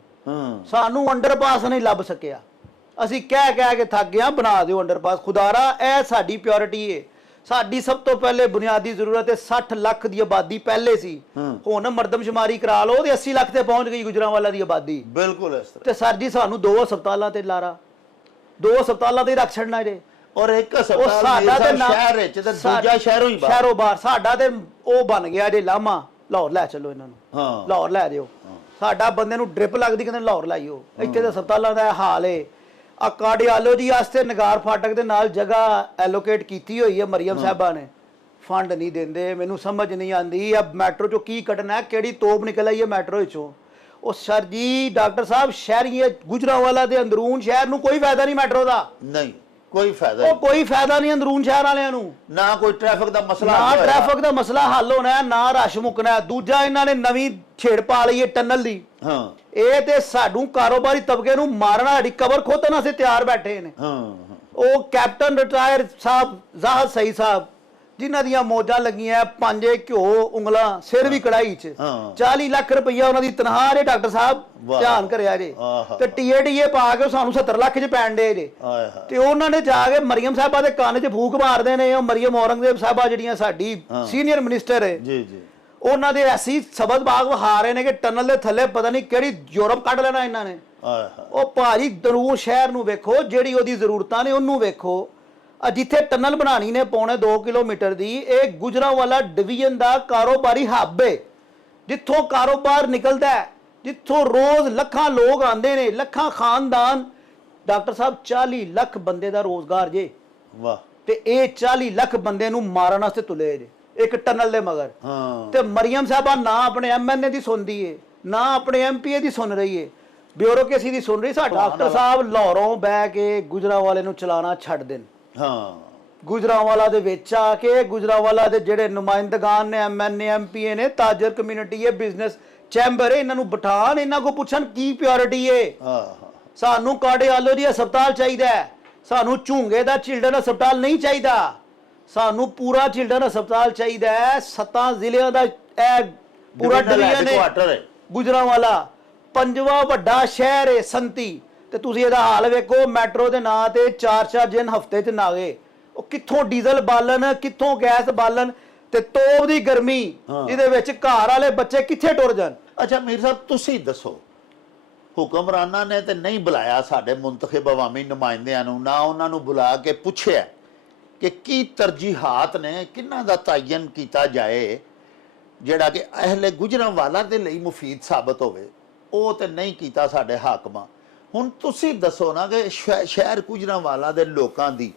ਸਾਨੂੰ ਅੰਡਰਪਾਸ ਨਹੀਂ ਲੱਭ ਸਕਿਆ ਅਸੀਂ ਕਹਿ ਕੇ ਥੱਕ ਗਏ ਬਣਾ ਦਿਓ ਅੰਡਰਪਾਸ ਖੁਦਾਰਾ ਇਹ ਸਾਡੀ ਪਿਓਰਿਟੀ ਹੈ ਸਾਡੀ ਸਭ ਤੋਂ ਪਹਿਲੇ ਬੁਨਿਆਦੀ ਜ਼ਰੂਰਤ ਹੈ 60 ਲੱਖ ਦੀ ਆਬਾਦੀ ਪਹਿਲੇ ਸੀ, ਹੁਣ ਮਰਦਮਸ਼ੁਮਾਰੀ ਕਰਾ ਲਓ ਤੇ 80 ਲੱਖ ਤੇ ਪਹੁੰਚ ਗਈ ਗੁਜਰਾਂਵਾਲਾ ਦੀ ਆਬਾਦੀ। ਬਿਲਕੁਲ ਇਸ ਤਰ੍ਹਾਂ। ਤੇ ਸਰ ਜੀ ਸਾਨੂੰ 2 ਹਸਪਤਾਲਾਂ ਤੇ ਲਾਰਾ, 2 ਹਸਪਤਾਲਾਂ ਤੇ ਹੀ ਰੱਖ ਛੱਡਣਾ ਜੇ। ਔਰ ਇੱਕ ਹਸਪਤਾਲ ਸ਼ਹਿਰ ਵਿੱਚ ਤੇ ਦੂਜਾ ਸ਼ਹਿਰੋਂ ਹੀ ਬਾਹਰ। ਸ਼ਹਿਰੋਂ ਬਾਹਰ ਸਾਡਾ ਤੇ ਉਹ ਬਣ ਗਿਆ ਜੇ ਲਾਮਾ, ਲਾਹੌਰ ਲੈ ਚੱਲੋ ਇਹਨਾਂ ਨੂੰ, ਹਾਂ ਲਾਹੌਰ ਲੈ ਦਿਓ। ਸਾਡਾ ਬੰਦੇ ਨੂੰ ਡ੍ਰਿਪ ਲੱਗਦੀ ਕਹਿੰਦੇ ਲਾਹੌਰ ਲਾਈਓ। ਇੱਥੇ ਦੇ ਹਸਪਤਾਲਾਂ ਦਾ ਹਾਲ ਏ। ਆ ਕਾਰਡੀਓਲੋਜੀ ਵਾਸਤੇ ਨਗਾਰ ਫਾਟਕ ਦੇ ਨਾਲ ਜਗ੍ਹਾ ਐਲੋਕੇਟ ਕੀਤੀ ਹੋਈ ਹੈ ਮਰੀਮ ਸਾਹਿਬਾ ਨੇ, ਫੰਡ ਨਹੀਂ ਦਿੰਦੇ। ਮੈਨੂੰ ਸਮਝ ਨਹੀਂ ਆਉਂਦੀ ਆ ਮੈਟਰੋ ਚੋਂ ਕੀ ਕੱਢਣਾ, ਕਿਹੜੀ ਤੋਪ ਨਿਕਲ ਆਈ ਹੈ ਮੈਟਰੋ ਵਿੱਚੋਂ। ਉਹ ਸਰ ਜੀ ਡਾਕਟਰ ਸਾਹਿਬ ਸ਼ਹਿਰੀ ਗੁਜਰਾਂਵਾਲਾ ਦੇ ਅੰਦਰੂਨ ਸ਼ਹਿਰ ਨੂੰ ਕੋਈ ਫਾਇਦਾ ਨਹੀਂ ਮੈਟਰੋ ਦਾ, ਨਹੀਂ ਕੋਈ ਫਾਇਦਾ ਉਹ ਕੋਈ ਫਾਇਦਾ ਨਹੀਂ ਅੰਦਰੂਨ ਸ਼ਹਿਰ ਵਾਲਿਆਂ ਨੂੰ। ਨਾ ਕੋਈ ਟ੍ਰੈਫਿਕ ਦਾ ਮਸਲਾ, ਨਾ ਟ੍ਰੈਫਿਕ ਦਾ ਮਸਲਾ ਹੱਲ ਹੋਣਾ, ਨਾ ਰਸ਼ ਮੁੱਕਣਾ। ਦੂਜਾ ਇਹਨਾਂ ਨੇ ਨਵੀਂ ਛੇੜ ਪਾ ਲਈ ਹੈ ਟਨਲ ਦੀ। ਹਾਂ ਇਹ ਤੇ ਸਾਨੂੰ ਕਾਰੋਬਾਰੀ ਤਬਕੇ ਨੂੰ ਮਾਰਨਾ, ਸਾਡੀ ਕਬਰ ਖੋਤਣ ਅਸੀਂ ਤਿਆਰ ਬੈਠੇ ਨੇ। ਹਾਂ ਉਹ ਕੈਪਟਨ ਰਿਟਾਇਰ ਸਾਹਿਬ ਜ਼ਾਹਦ ਸਈ ਸਾਹਿਬ ਜਿਨ੍ਹਾਂ ਦੀਆਂ ਮੌਜਾਂ ਲੱਗੀਆਂ, 5 ਘਿਓ ਉਂਗਲਾਂ ਸਿਰ ਵੀ ਕੜਾਈ 'ਚ, 40 ਲੱਖ ਰੁਪਈਆ ਉਹਨਾਂ ਦੀ ਤਨਖਾਹ ਜੇ ਡਾਕਟਰ ਸਾਹਿਬ ਧਿਆਨ ਕਰਿਆ ਜੇ। ਤੇ ਟੀਏ ਪਾ ਕੇ ਸਾਨੂੰ 70 ਲੱਖ 'ਚ ਪੈਣ ਦੇ ਜੇ। ਤੇ ਉਹਨਾਂ ਨੇ ਜਾ ਕੇ ਮਰੀਮ ਸਾਹਿਬਾ ਦੇ ਕੰਨ 'ਚ ਫੂਕ ਮਾਰਦੇ ਨੇ। ਉਹ ਮਰੀਮ ਔਰੰਗਜ਼ੇਬ ਸਾਹਿਬਾ ਜਿਹੜੀਆਂ ਸਾਡੀ ਸੀਨੀਅਰ ਮਿਨਿਸਟਰ ਹੈ ਜੀ ਜੀ, ਉਹਨਾਂ ਦੇ ਐਸੀ ਸਬਦ ਬਾਗ ਵਹਾ ਰਹੇ ਨੇ ਕਿ ਟਨਲ ਦੇ ਥੱਲੇ ਪਤਾ ਨਹੀਂ ਕਿਹੜੀ ਯੂਰਪ ਕੱਢ ਲੈਣਾ ਇਹਨਾਂ ਨੇ। ਉਹ ਭਾਜੀ ਦਰੂਰ ਸ਼ਹਿਰ ਨੂੰ ਵੇਖੋ, ਜਿਹੜੀ ਉਹਦੀ ਜ਼ਰੂਰਤਾਂ ਨੇ ਉਹਨੂੰ ਵੇਖੋ। ਜਿੱਥੇ ਟਨਲ ਬਣਾਣੀ ਨੇ 2.25 ਕਿਲੋਮੀਟਰ ਦੀ, ਇਹ ਗੁਜਰਾਂਵਾਲਾ ਡਿਵੀਜ਼ਨ ਦਾ ਕਾਰੋਬਾਰੀ ਹੱਬ ਹੈ, ਜਿੱਥੋਂ ਕਾਰੋਬਾਰ ਨਿਕਲਦਾ ਹੈ, ਜਿੱਥੋਂ ਰੋਜ਼ ਲੱਖਾਂ ਲੋਕ ਆਉਂਦੇ ਨੇ, ਲੱਖਾਂ ਖਾਨਦਾਨ। ਡਾਕਟਰ ਸਾਹਿਬ 40 ਲੱਖ ਬੰਦੇ ਦਾ ਰੋਜ਼ਗਾਰ ਜੇ। ਵਾਹ। ਤੇ ਇਹ 40 ਲੱਖ ਬੰਦੇ ਨੂੰ ਮਾਰਨ ਵਾਸਤੇ ਤੁਲੇ ਜੇ ਇੱਕ ਟਨਲ ਦੇ ਮਗਰ। ਤੇ ਮਰੀਮ ਸਾਹਿਬਾ ਨਾ ਆਪਣੇ ਐਮਐਨਏ ਦੀ ਸੁਣਦੀ ਏ, ਨਾ ਆਪਣੇ ਐਮਪੀਏ ਦੀ ਸੁਣ ਰਹੀ ਏ, ਬਿਊਰੋਕ੍ਰੇਸੀ ਦੀ ਸੁਣ ਰਹੀ। ਸਾਡਾ ਡਾਕਟਰ ਸਾਹਿਬ ਲਾਹੌਰੋਂ ਬਹਿ ਕੇ ਗੁਜਰਾਂਵਾਲੇ ਨੂੰ ਚਲਾਣਾ ਛੱਡ ਦੇਣ। ਹਾਂ ਗੁਜਰਾਂਵਾਲਾ ਦੇ ਵਿੱਚ ਆ ਕੇ ਗੁਜਰਾਂਵਾਲਾ ਦੇ ਜਿਹੜੇ ਨੁਮਾਇੰਦਗਾਨ ਨੇ, ਐਮਐਨਏ ਐਮਪੀਏ ਨੇ, ਤਾਜਰ ਕਮਿਊਨਿਟੀ ਹੈ, ਬਿਜ਼ਨਸ ਚੈਂਬਰ ਹੈ, ਇਹਨਾਂ ਨੂੰ ਬਿਠਾਣ, ਇਹਨਾਂ ਕੋ ਪੁੱਛਣ ਕੀ ਪਿਓਰਿਟੀ ਹੈ। ਸਾਨੂੰ ਕਾਰਡੀਓਲੋਜੀ ਹਸਪਤਾਲ ਚਾਹੀਦਾ ਹੈ, ਸਾਨੂੰ ਝੂੰਗੇ ਦਾ ਚਿਲਡਰਨ ਹਸਪਤਾਲ ਨਹੀਂ ਚਾਹੀਦਾ, ਸਾਨੂੰ ਪੂਰਾ ਚਿਲਡਰਨ ਹਸਪਤਾਲ ਚਾਹੀਦਾ ਹੈ। 7 ਜ਼ਿਲ੍ਹਿਆਂ ਦਾ ਇਹ ਪੂਰਾ ਡਿਵੀਜ਼ਨ ਹੈ ਗੁਜਰਾਂਵਾਲਾ, 5ਵਾਂ ਵੱਡਾ ਸ਼ਹਿਰ ਹੈ ਸੰਤੀ। ਤੇ ਤੁਸੀਂ ਇਹਦਾ ਹਾਲ ਵੇਖੋ, ਮੈਟਰੋ ਦੇ ਨਾਂ ਤੇ 4-4 ਦਿਨ ਹਫਤੇ 'ਚ ਨਾਗੇ। ਉਹ ਕਿੱਥੋਂ ਡੀਜ਼ਲ ਬਾਲਣ, ਕਿੱਥੋਂ ਗੈਸ ਬਾਲਣ, ਤੇ ਤੋਪ ਦੀ ਗਰਮੀ ਜਿਹਦੇ ਵਿੱਚ ਘਰ ਵਾਲੇ ਬੱਚੇ ਕਿੱਥੇ ਟੁਰ ਜਾਣ। ਅੱਛਾ ਮੀਰ ਸਾਹਿਬ ਤੁਸੀਂ ਦੱਸੋ, ਹੁਕਮਰਾਨਾਂ ਨੇ ਤੇ ਨਹੀਂ ਬੁਲਾਇਆ ਸਾਡੇ ਮੁੰਤਖਬ ਅਵਾਮੀ ਨੁਮਾਇੰਦਿਆਂ ਨੂੰ, ਨਾ ਉਹਨਾਂ ਨੂੰ ਬੁਲਾ ਕੇ ਪੁੱਛਿਆ ਕਿ ਕੀ ਤਰਜੀਹਾਤ ਨੇ, ਕਿਹਨਾਂ ਦਾ ਤਾਇਨ ਕੀਤਾ ਜਾਏ ਜਿਹੜਾ ਕਿ ਅਹਿਲੇ ਗੁਜਰਾਂਵਾਲਾ ਦੇ ਲਈ ਮੁਫੀਦ ਸਾਬਤ ਹੋਵੇ। ਉਹ ਤੇ ਨਹੀਂ ਕੀਤਾ ਸਾਡੇ ਹਾਕਮਾਂ। ਹੁਣ ਤੁਸੀਂ ਦੱਸੋ ਨਾ ਕਿ ਸ਼ਹਿਰ ਗੁਜਰਾਂਵਾਲਾ ਦੇ ਲੋਕਾਂ ਦੀ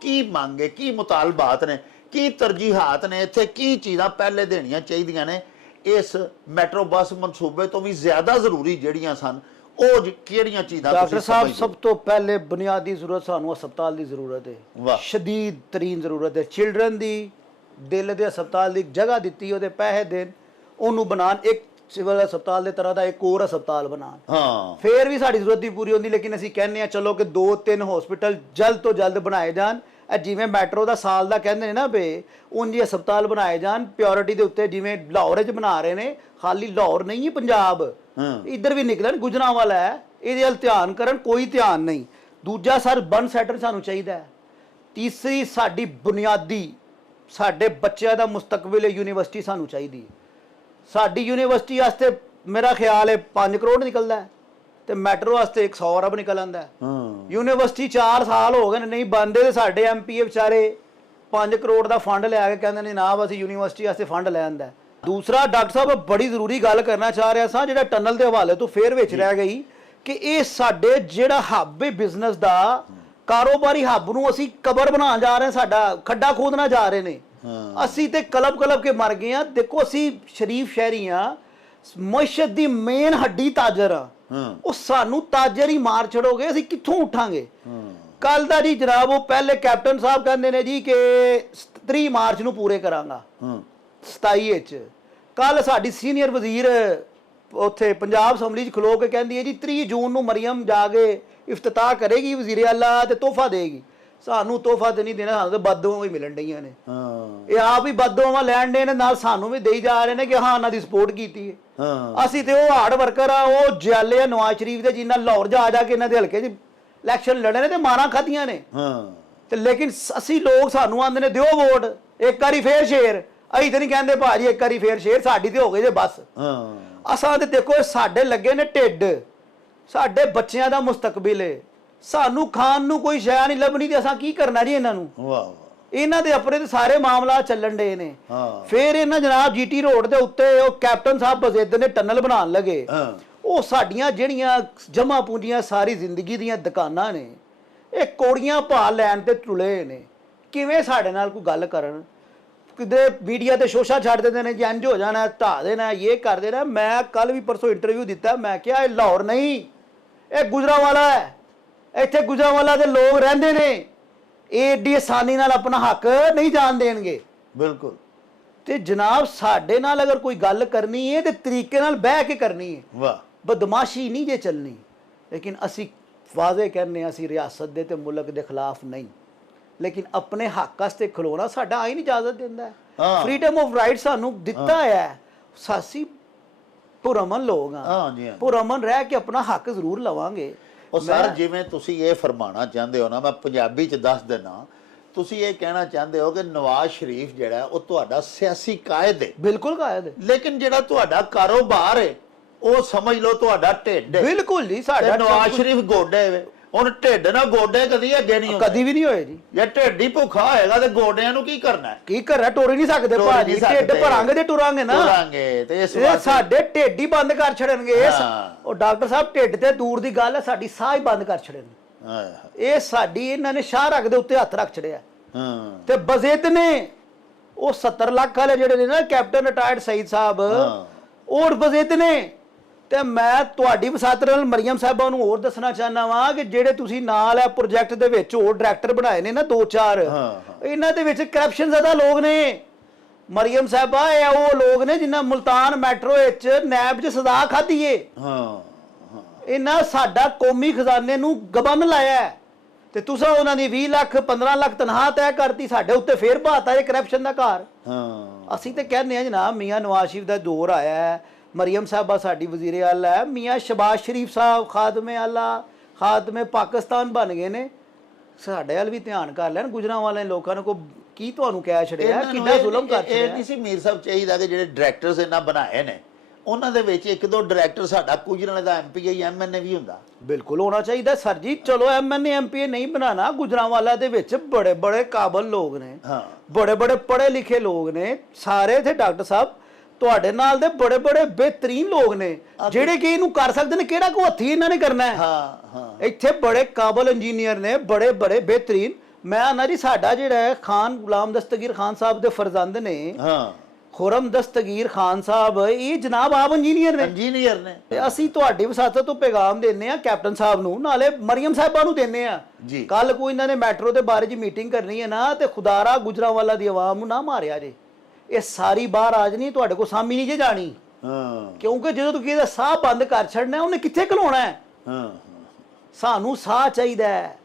ਕੀ ਮੰਗ ਹੈ, ਕੀ ਮੁਤਾਲਬਾਤ ਨੇ, ਕੀ ਤਰਜੀਹਾਤ ਨੇ, ਇੱਥੇ ਕੀ ਚੀਜ਼ਾਂ ਪਹਿਲੇ ਦੇਣੀਆਂ ਚਾਹੀਦੀਆਂ ਨੇ। ਇਸ ਮੈਟਰੋ ਬੱਸ ਮਨਸੂਬੇ ਤੋਂ ਵੀ ਜ਼ਿਆਦਾ ਜ਼ਰੂਰੀ ਜਿਹੜੀਆਂ ਸਨ, ਉਹ ਕਿਹੜੀਆਂ ਚੀਜ਼ਾਂ? ਡਾਕਟਰ ਸਾਹਿਬ ਸਭ ਤੋਂ ਪਹਿਲੇ ਬੁਨਿਆਦੀ ਜ਼ਰੂਰਤ ਸਾਨੂੰ ਹਸਪਤਾਲ ਦੀ ਜ਼ਰੂਰਤ ਹੈ, ਸ਼ਦੀਦ ਤਰੀਨ ਜ਼ਰੂਰਤ ਹੈ। ਚਿਲਡਰਨ ਦੀ ਦਿਲ ਦੇ ਹਸਪਤਾਲ ਦੀ ਜਗ੍ਹਾ ਦਿੱਤੀ, ਉਹਦੇ ਪੈਸੇ ਦੇਣ, ਉਹਨੂੰ ਬਣਾਉਣ, ਇੱਕ ਸਿਵਲ ਹਸਪਤਾਲ ਦੇ ਤਰ੍ਹਾਂ ਦਾ ਇੱਕ ਹੋਰ ਹਸਪਤਾਲ ਬਣਾਉਣ। ਫੇਰ ਵੀ ਸਾਡੀ ਜ਼ਰੂਰਤ ਨਹੀਂ ਪੂਰੀ ਹੁੰਦੀ, ਲੇਕਿਨ ਅਸੀਂ ਕਹਿੰਦੇ ਆ ਚਲੋ ਕਿ 2-3 ਹਸਪੀਟਲ ਜਲਦ ਤੋਂ ਜਲਦ ਬਣਾਏ ਜਾਣ। ਜਿਵੇਂ ਮੈਟਰੋ ਦਾ ਸਾਲ ਦਾ ਕਹਿੰਦੇ ਨੇ ਨਾ ਬੇ, ਉਂਝ ਹੀ ਹਸਪਤਾਲ ਬਣਾਏ ਜਾਣ ਪਿਓਰਿਟੀ ਦੇ ਉੱਤੇ, ਜਿਵੇਂ ਲਾਹੌਰ 'ਚ ਬਣਾ ਰਹੇ ਨੇ। ਖਾਲੀ ਲਾਹੌਰ ਨਹੀਂ ਹੈ ਪੰਜਾਬ, ਇੱਧਰ ਵੀ ਨਿਕਲਣ, ਗੁਜਰਾਂਵਾਲਾ ਹੈ, ਇਹਦੇ ਵੱਲ ਧਿਆਨ ਕਰਨ, ਕੋਈ ਧਿਆਨ ਨਹੀਂ। ਦੂਜਾ ਸਰ ਬਨ ਸੈਟਰ ਸਾਨੂੰ ਚਾਹੀਦਾ ਹੈ। ਤੀਸਰੀ ਸਾਡੀ ਬੁਨਿਆਦੀ, ਸਾਡੇ ਬੱਚਿਆਂ ਦਾ ਮੁਸਤਕਬਲ ਯੂਨੀਵਰਸਿਟੀ ਸਾਨੂੰ ਚਾਹੀਦੀ ਹੈ। ਸਾਡੀ ਯੂਨੀਵਰਸਿਟੀ ਵਾਸਤੇ ਮੇਰਾ ਖਿਆਲ ਹੈ 5 ਕਰੋੜ ਨਿਕਲਦਾ ਹੈ, ਤੇ ਮੈਟਰੋ ਵਾਸਤੇ 100 ਅਰਬ ਨਿਕਲ ਆਉਂਦਾ। ਯੂਨੀਵਰਸਿਟੀ 4 ਸਾਲ ਹੋ ਗਏ ਨੇ ਨਹੀਂ ਬਣਦੇ, ਤੇ ਸਾਡੇ ਐਮਪੀਏ ਵਿਚਾਰੇ 5 ਕਰੋੜ ਦਾ ਫੰਡ ਲਿਆ ਕੇ ਕਹਿੰਦੇ ਨੇ ਨਾ ਅਸੀਂ ਯੂਨੀਵਰਸਿਟੀ ਵਾਸਤੇ ਫੰਡ ਲੈ ਆਂਦਾ। ਦੂਸਰਾ ਡਾਕਟਰ ਸਾਹਿਬ ਬੜੀ ਜ਼ਰੂਰੀ ਗੱਲ ਕਰਨਾ ਚਾਹ ਰਿਹਾ ਸਾਂ, ਜਿਹੜਾ ਟਨਲ ਦੇ ਹਵਾਲੇ ਤੋਂ ਫੇਰ ਵਿੱਚ ਰਹਿ ਗਈ, ਕਿ ਇਹ ਸਾਡੇ ਜਿਹੜਾ ਹੱਬ ਹੈ ਬਿਜ਼ਨਸ ਦਾ, ਕਾਰੋਬਾਰੀ ਹੱਬ ਨੂੰ ਅਸੀਂ ਕਬਰ ਬਣਾਉਣ ਜਾ ਰਹੇ ਹਾਂ, ਸਾਡਾ ਖੱਡਾ ਖੋਦਣਾ ਜਾ ਰਹੇ ਨੇ। ਅਸੀਂ ਤੇ ਕਲਬ ਕੇ ਮਰ ਗਏ ਆ। ਦੇਖੋ ਅਸੀਂ ਸ਼ਰੀਫ ਸ਼ਹਿਰੀ ਆ, ਮੁਇਸ਼ਤ ਦੀ ਮੇਨ ਹੱਡੀ ਤਾਜਰ ਆ, ਉਹ ਸਾਨੂੰ ਤਾਜਰ ਹੀ ਮਾਰ ਛੜੋਗੇ, ਅਸੀਂ ਕਿੱਥੋਂ ਉਠਾਂਗੇ? ਕੱਲ ਦਾ ਜੀ ਜਨਾਬ ਉਹ ਪਹਿਲੇ ਕੈਪਟਨ ਸਾਹਿਬ ਕਹਿੰਦੇ ਨੇ ਜੀ ਕਿ 30 ਮਾਰਚ ਨੂੰ ਪੂਰੇ ਕਰਾਂਗਾ 27 ਵਿੱਚ। ਕੱਲ ਸਾਡੀ ਸੀਨੀਅਰ ਵਜ਼ੀਰ ਉੱਥੇ ਪੰਜਾਬ ਅਸੈਂਬਲੀ 'ਚ ਖਲੋ ਕੇ ਕਹਿੰਦੀ ਹੈ ਜੀ 30 ਜੂਨ ਨੂੰ ਮਰੀਮ ਜਾ ਕੇ ਇਫਤਤਾਹ ਕਰੇਗੀ ਵਜ਼ੀਰ ਆਲਾ ਤੇ ਤੋਹਫਾ ਦੇਗੀ। ਸਾਨੂੰ ਤੋਹਫਾ ਤੇ ਨਹੀਂ ਦੇਣਾ, ਸਾਨੂੰ ਤਾਂ ਬਦਦੁਆਵਾਂ ਹੀ ਮਿਲਣ ਡਈਆਂ ਨੇ। ਇਹ ਆਪ ਹੀ ਬਦਦੁਆਵਾਂ ਲੈਣ ਦੇ ਨੇ, ਨਾਲ ਸਾਨੂੰ ਵੀ ਦੇਈ ਜਾ ਰਹੇ ਨੇ ਕਿ ਹਾਂ ਉਹਨਾਂ ਦੀ ਸਪੋਰਟ ਕੀਤੀ ਹੈ। ਅਸੀਂ ਤੇ ਉਹ ਹਾਰਡ ਵਰਕਰ ਆ, ਉਹ ਜਾਲੇ ਆ ਨਵਾਜ਼ ਸ਼ਰੀਫ ਦੇ, ਜਿਨ੍ਹਾਂ ਲਾਹੌਰ ਜਾ ਕੇ ਇਹਨਾਂ ਦੇ ਹਲਕੇ 'ਚ ਇਲੈਕਸ਼ਨ ਲੜੇ ਨੇ ਤੇ ਮਾਰਾਂ ਖਾਧੀਆਂ ਨੇ। ਤੇ ਲੇਕਿਨ ਅਸੀਂ ਲੋਕ ਸਾਨੂੰ ਆਂਦੇ ਨੇ ਦਿਓ ਵੋਟ, ਇੱਕ ਵਾਰੀ ਫੇਰ ਸ਼ੇਰ। ਅਸੀਂ ਤਾਂ ਨਹੀਂ ਕਹਿੰਦੇ ਭਾਜੀ ਇੱਕ ਵਾਰੀ ਫੇਰ ਸ਼ੇਰ, ਸਾਡੀ ਤੇ ਹੋ ਗਈ ਜੇ ਬਸ। ਅਸਾਂ ਤੇ ਦੇਖੋ ਸਾਡੇ ਲੱਗੇ ਨੇ ਢਿੱਡ, ਸਾਡੇ ਬੱਚਿਆਂ ਦਾ ਮੁਸਤਕਬਲ ਹੈ, ਸਾਨੂੰ ਖਾਣ ਨੂੰ ਕੋਈ ਸ਼ੈ ਨਹੀਂ ਲੱਭਣੀ ਤੇ ਅਸਾਂ ਕੀ ਕਰਨਾ ਜੀ ਇਹਨਾਂ ਨੂੰ। ਵਾਹ ਇਹਨਾਂ ਦੇ ਆਪਣੇ ਤੇ ਸਾਰੇ ਮਾਮਲਾ ਚੱਲਣ ਡੇ ਨੇ। ਹਾਂ। ਫਿਰ ਇਹਨਾਂ ਜਨਾਬ ਜੀਟੀ ਰੋਡ ਦੇ ਉੱਤੇ ਉਹ ਕੈਪਟਨ ਸਾਹਿਬ ਬਜ਼ਿੱਦ ਨੇ ਟਨਲ ਬਣਾਉਣ ਲੱਗੇ। ਉਹ ਸਾਡੀਆਂ ਜਿਹੜੀਆਂ ਜਮਾ ਪੂੰਜੀਆਂ ਸਾਰੀ ਜ਼ਿੰਦਗੀ ਦੀਆਂ ਦੁਕਾਨਾਂ ਨੇ, ਇਹ ਕੋੜੀਆਂ ਭਾ ਲੈਣ ਤੇ ਤੁਲੇ ਨੇ। ਕਿਵੇਂ ਸਾਡੇ ਨਾਲ ਕੋਈ ਗੱਲ ਕਰਨ? ਕਿਤੇ ਮੀਡੀਆ ਤੇ ਸ਼ੋਸ਼ਾ ਛੱਡ ਦਿੰਦੇ ਨੇ ਜੀ ਇੰਜ ਹੋ ਜਾਣਾ, ਢਾ ਦੇਣਾ, ਇਹ ਕਰ ਦੇਣਾ। ਮੈਂ ਕੱਲ ਵੀ ਪਰਸੋਂ ਇੰਟਰਵਿਊ ਦਿੱਤਾ, ਮੈਂ ਕਿਹਾ ਇਹ ਲਾਹੌਰ ਨਹੀਂ, ਇਹ ਗੁਜਰਾਂਵਾਲਾ ਹੈ। ਇੱਥੇ ਗੁਜਰਾਂਵਾਲਾ ਦੇ ਲੋਕ ਰਹਿੰਦੇ ਨੇ, ਇਹ ਏਡੀ ਆਸਾਨੀ ਨਾਲ ਆਪਣਾ ਹੱਕ ਨਹੀਂ ਜਾਣ ਦੇਣਗੇ। ਬਿਲਕੁਲ। ਤੇ ਜਨਾਬ ਸਾਡੇ ਨਾਲ ਅਗਰ ਕੋਈ ਗੱਲ ਕਰਨੀ ਹੈ ਤੇ ਤਰੀਕੇ ਨਾਲ ਬਹਿ ਕੇ ਕਰਨੀ ਹੈ, ਵਾਹ। ਬਦਮਾਸ਼ੀ ਨਹੀਂ ਜੇ ਚੱਲਣੀ। ਲੇਕਿਨ ਅਸੀਂ ਵਾਜ਼ੇ ਕਹਿੰਦੇ ਅਸੀਂ ਰਿਆਸਤ ਦੇ ਤੇ ਮੁਲਕ ਦੇ ਖਿਲਾਫ ਨਹੀਂ, ਲੇਕਿਨ ਆਪਣੇ ਹੱਕ ਵਾਸਤੇ ਖਲੋਣਾ ਸਾਡਾ ਆਈਨ ਇਜਾਜ਼ਤ ਦਿੰਦਾ ਹੈ। ਫਰੀडम ਆਫ ਰਾਈਟ ਸਾਨੂੰ ਦਿੱਤਾ ਹੈ। ਸਾਸੀ ਪੁਰਅਮਨ ਲੋਕ ਹਾਂ, ਪੁਰਅਮਨ ਰਹਿ ਕੇ ਆਪਣਾ ਹੱਕ ਜ਼ਰੂਰ ਲਵਾਂਗੇ। ਉਹ ਸਰ ਜਿਵੇਂ ਤੁਸੀਂ ਇਹ ਫਰਮਾਣਾ ਚਾਹੁੰਦੇ ਹੋ ਨਾ, ਮੈਂ ਪੰਜਾਬੀ ਚ ਦੱਸ ਦੇਣਾ, ਤੁਸੀਂ ਇਹ ਕਹਿਣਾ ਚਾਹੁੰਦੇ ਹੋ ਕਿ ਨਵਾਜ਼ ਸ਼ਰੀਫ ਜਿਹੜਾ ਉਹ ਤੁਹਾਡਾ ਸਿਆਸੀ ਕਾਇਦ ਹੈ। ਬਿਲਕੁਲ ਕਾਇਦ ਹੈ। ਲੇਕਿਨ ਜਿਹੜਾ ਤੁਹਾਡਾ ਕਾਰੋਬਾਰ ਹੈ ਉਹ ਸਮਝ ਲਓ ਤੁਹਾਡਾ ਢਿੱਡ ਹੈ। ਬਿਲਕੁਲ ਜੀ। ਸਾਡਾ ਨਵਾਜ਼ ਸ਼ਰੀਫ ਗੋਡੇ ਵੇ, ਹੁਣ ਢਿੱਡ ਨਾਲ ਗੋਡੇ ਕਦੀ ਅੱਗੇ ਨਹੀਂ ਹੁੰਦੇ, ਕਦੀ ਵੀ ਨਹੀਂ ਹੋਏ ਜੀ। ਜੇ ਢਿੱਡ ਹੀ ਭੁੱਖਾ ਹੋਏਗਾ ਤੇ ਗੋਡਿਆਂ ਨੂੰ ਕੀ ਕਰਨਾ? ਕੀ ਕਰਨਾ? ਟੁਰ ਹੀ ਨਹੀਂ ਸਕਦੇ ਭਾਜੀ, ਢਿੱਡ ਭਰਾਂਗੇ ਤੇ ਟੁਰਾਂਗੇ ਨਾ। ਟੁਰਾਂਗੇ ਤੇ ਇਸ ਵਾਰ ਸਾਡੇ ਢਿੱਡ ਹੀ ਬੰਦ ਕਰ ਛੜਨਗੇ। ਉਹ ਡਾਕਟਰ ਸਾਹਿਬ ਢਿੱਡ ਤੇ ਦੂਰ ਦੀ ਗੱਲ ਹੈ, ਸਾਡੀ ਸਾਹ ਹੀ ਬੰਦ ਕਰ ਛੜਨਗੇ। ਇਹ ਸਾਡੀ ਇਹਨਾਂ ਨੇ ਸ਼ਾਹ ਰੱਖ ਦੇ ਉੱਤੇ ਹੱਥ ਰੱਖ ਛੜਿਆ। ਤੇ ਬਜ਼ਿੱਦ ਨੇ ਉਹ 70 ਲੱਖ ਵਾਲੇ ਜਿਹੜੇ ਨੇ ਨਾ ਕੈਪਟਨ ਰਿਟਾਇਰਡ ਸਈਦ ਸਾਹਿਬ, ਉਹ ਬਜ਼ਿੱਦ ਨੇ। ਤੇ ਮੈਂ ਤੁਹਾਡੀ ਵਸਾਤ ਨਾਲ ਮਰੀਮ ਸਾਹਿਬਾਂ ਨੂੰ ਹੋਰ ਦੱਸਣਾ ਚਾਹੁੰਦਾ ਵਾਂ ਕਿ ਜਿਹੜੇ ਤੁਸੀਂ ਨਾਲ ਹੈ ਪ੍ਰੋਜੈਕਟ ਦੇ ਵਿੱਚ ਹੋਰ ਡਾਇਰੈਕਟਰ ਬਣਾਏ ਨੇ ਨਾ 2-4, ਇਹਨਾਂ ਦੇ ਵਿੱਚ ਕਰਪਸ਼ਨ ਜ਼ਿਆਦਾ ਲੋਕ ਨੇ। ਮਰੀਮ ਸਾਹਿਬਾ ਇਹ ਉਹ ਲੋਕ ਨੇ ਜਿਨ੍ਹਾਂ ਮੁਲਤਾਨ ਮੈਟਰੋ ਵਿੱਚ ਨੈਬ 'ਚ ਸਜ਼ਾ ਖਾਧੀ ਏ। ਇਹਨਾਂ ਸਾਡਾ ਕੌਮੀ ਖਜ਼ਾਨੇ ਨੂੰ ਗਬਨ ਲਾਇਆ ਤੇ ਤੁਸੀਂ ਉਹਨਾਂ ਦੀ 20 ਲੱਖ 15 ਲੱਖ ਤਨਖਾਹ ਤੈਅ ਕਰਤੀ, ਸਾਡੇ ਉੱਤੇ ਫੇਰ ਬਾਤਾ ਇਹ ਕਰਪਸ਼ਨ ਦਾ ਘਰ। ਅਸੀਂ ਤੇ ਕਹਿੰਦੇ ਆ ਜਨਾਬ ਮੀਆਂ ਨਵਾਜ਼ ਸ਼ਰੀਫ ਦਾ ਦੌਰ ਆਇਆ ਹੈ, ਮਰੀਮ ਸਾਹਿਬਾ ਸਾਡੀ ਵਜ਼ੀਰ ਆਲਾ ਹੈ, ਮੀਆਂ ਸ਼ਬਾਜ਼ ਸ਼ਰੀਫ ਸਾਹਿਬ ਖਾਦਮੇ ਆਲਾ ਖਾਦਮੇ ਪਾਕਿਸਤਾਨ ਬਣ ਗਏ ਨੇ। ਸਾਡੇ ਵੱਲ ਵੀ ਧਿਆਨ ਕਰ ਲੈਣ। ਗੁਜਰਾਂਵਾਲੇ ਲੋਕਾਂ ਨੂੰ ਕੀ ਤੁਹਾਨੂੰ ਕਹਿ ਛੜਿਆ, ਕਿੰਨਾ ਜ਼ੁਲਮ ਕਰ ਛੜਿਆ। ਇਹ ਨਹੀਂ ਸੀ ਮੀਰ ਸਾਹਿਬ ਚਾਹੀਦਾ ਕਿ ਜਿਹੜੇ ਡਾਇਰੈਕਟਰਸ ਇਹਨਾਂ ਬਣਾਏ ਨੇ ਉਹਨਾਂ ਦੇ ਵਿੱਚ ਇੱਕ ਦੋ ਡਾਇਰੈਕਟਰ ਸਾਡਾ ਗੁਜਰਾਂਵਾਲੇ ਦਾ ਐਮਪੀਏ ਐਮਐਨਏ ਵੀ ਹੁੰਦਾ। ਬਿਲਕੁਲ ਹੋਣਾ ਚਾਹੀਦਾ ਸਰ ਜੀ। ਚਲੋ ਐਮਐਨਏ ਐਮਪੀਏ ਨਹੀਂ ਬਣਾਣਾ, ਗੁਜਰਾਂਵਾਲਾ ਦੇ ਵਿੱਚ ਬੜੇ ਬੜੇ ਕਾਬਲ ਲੋਕ ਨੇ, ਬੜੇ ਬੜੇ ਪੜ੍ਹੇ ਲਿਖੇ ਲੋਕ ਨੇ ਸਾਰੇ। ਇੱਥੇ ਡਾਕਟਰ ਸਾਹਿਬ ਤੁਹਾਡੇ ਨਾਲ ਦੇ ਬੜੇ ਬੜੇ ਬਿਹਤਰੀਨ ਲੋਕ ਨੇ ਜਿਹੜੇ ਕਿ ਇਹਨੂੰ ਕਰ ਸਕਦੇ ਨੇ। ਕਿਹੜਾ ਕੋ ਹੱਥੀ ਇਹਨਾਂ ਨੇ ਕਰਨਾ ਹੈ। ਇੱਥੇ ਬੜੇ ਕਾਬਲ ਇੰਜੀਨੀਅਰ ਨੇ, ਬੜੇ ਬੜੇ ਬਿਹਤਰੀਨ। ਮੈਂ ਨਾ ਜੀ ਸਾਡਾ ਜਿਹੜਾ ਖਾਨ ਗੁਲਾਮ ਦਸਤਗੀਰ ਖਾਨ ਸਾਹਿਬ ਦੇ ਫਰਜ਼ੰਦ ਨੇ, ਖੁਰਮ ਦਸਤਗੀਰ ਖਾਨ ਸਾਹਿਬ, ਇਹ ਜਨਾਬ ਆਪ ਇੰਜੀਨੀਅਰ ਨੇ। ਤੇ ਅਸੀਂ ਤੁਹਾਡੀ ਵਸਾਤਤ ਤੋਂ ਪੈਗਾਮ ਦਿੰਦੇ ਆ ਕੈਪਟਨ ਸਾਹਿਬ ਨੂੰ, ਨਾਲੇ ਮਰੀਮ ਸਾਹਿਬਾਂ ਨੂੰ ਦਿੰਦੇ ਆ। ਕੱਲ ਕੋਈ ਇਹਨਾਂ ਨੇ ਮੈਟਰੋ ਦੇ ਬਾਰੇ ਚ ਮੀਟਿੰਗ ਕਰਨੀ ਹੈ ਨਾ, ਤੇ ਖੁਦਾਰਾ ਗੁਜਰਾਂਵਾਲਾ ਦੀ ਆਵਾਮ ਨੂੰ ਨਾ ਮਾਰਿਆ ਜੇ। ਇਹ ਸਾਰੀ ਬਾਹਰ ਆ ਜਣੀ, ਤੁਹਾਡੇ ਕੋਲ ਸਾਮੀ ਨਹੀਂ ਜੇ ਜਾਣੀ। ਕਿਉਂਕਿ ਜਦੋਂ ਤੂੰ ਕਿਹਦਾ ਸਾਹ ਬੰਦ ਕਰ ਛੱਡਣਾ, ਉਹਨੇ ਕਿੱਥੇ ਖਲੋਣਾ ਹੈ। ਸਾਨੂੰ ਸਾਹ ਚਾਹੀਦਾ ਹੈ,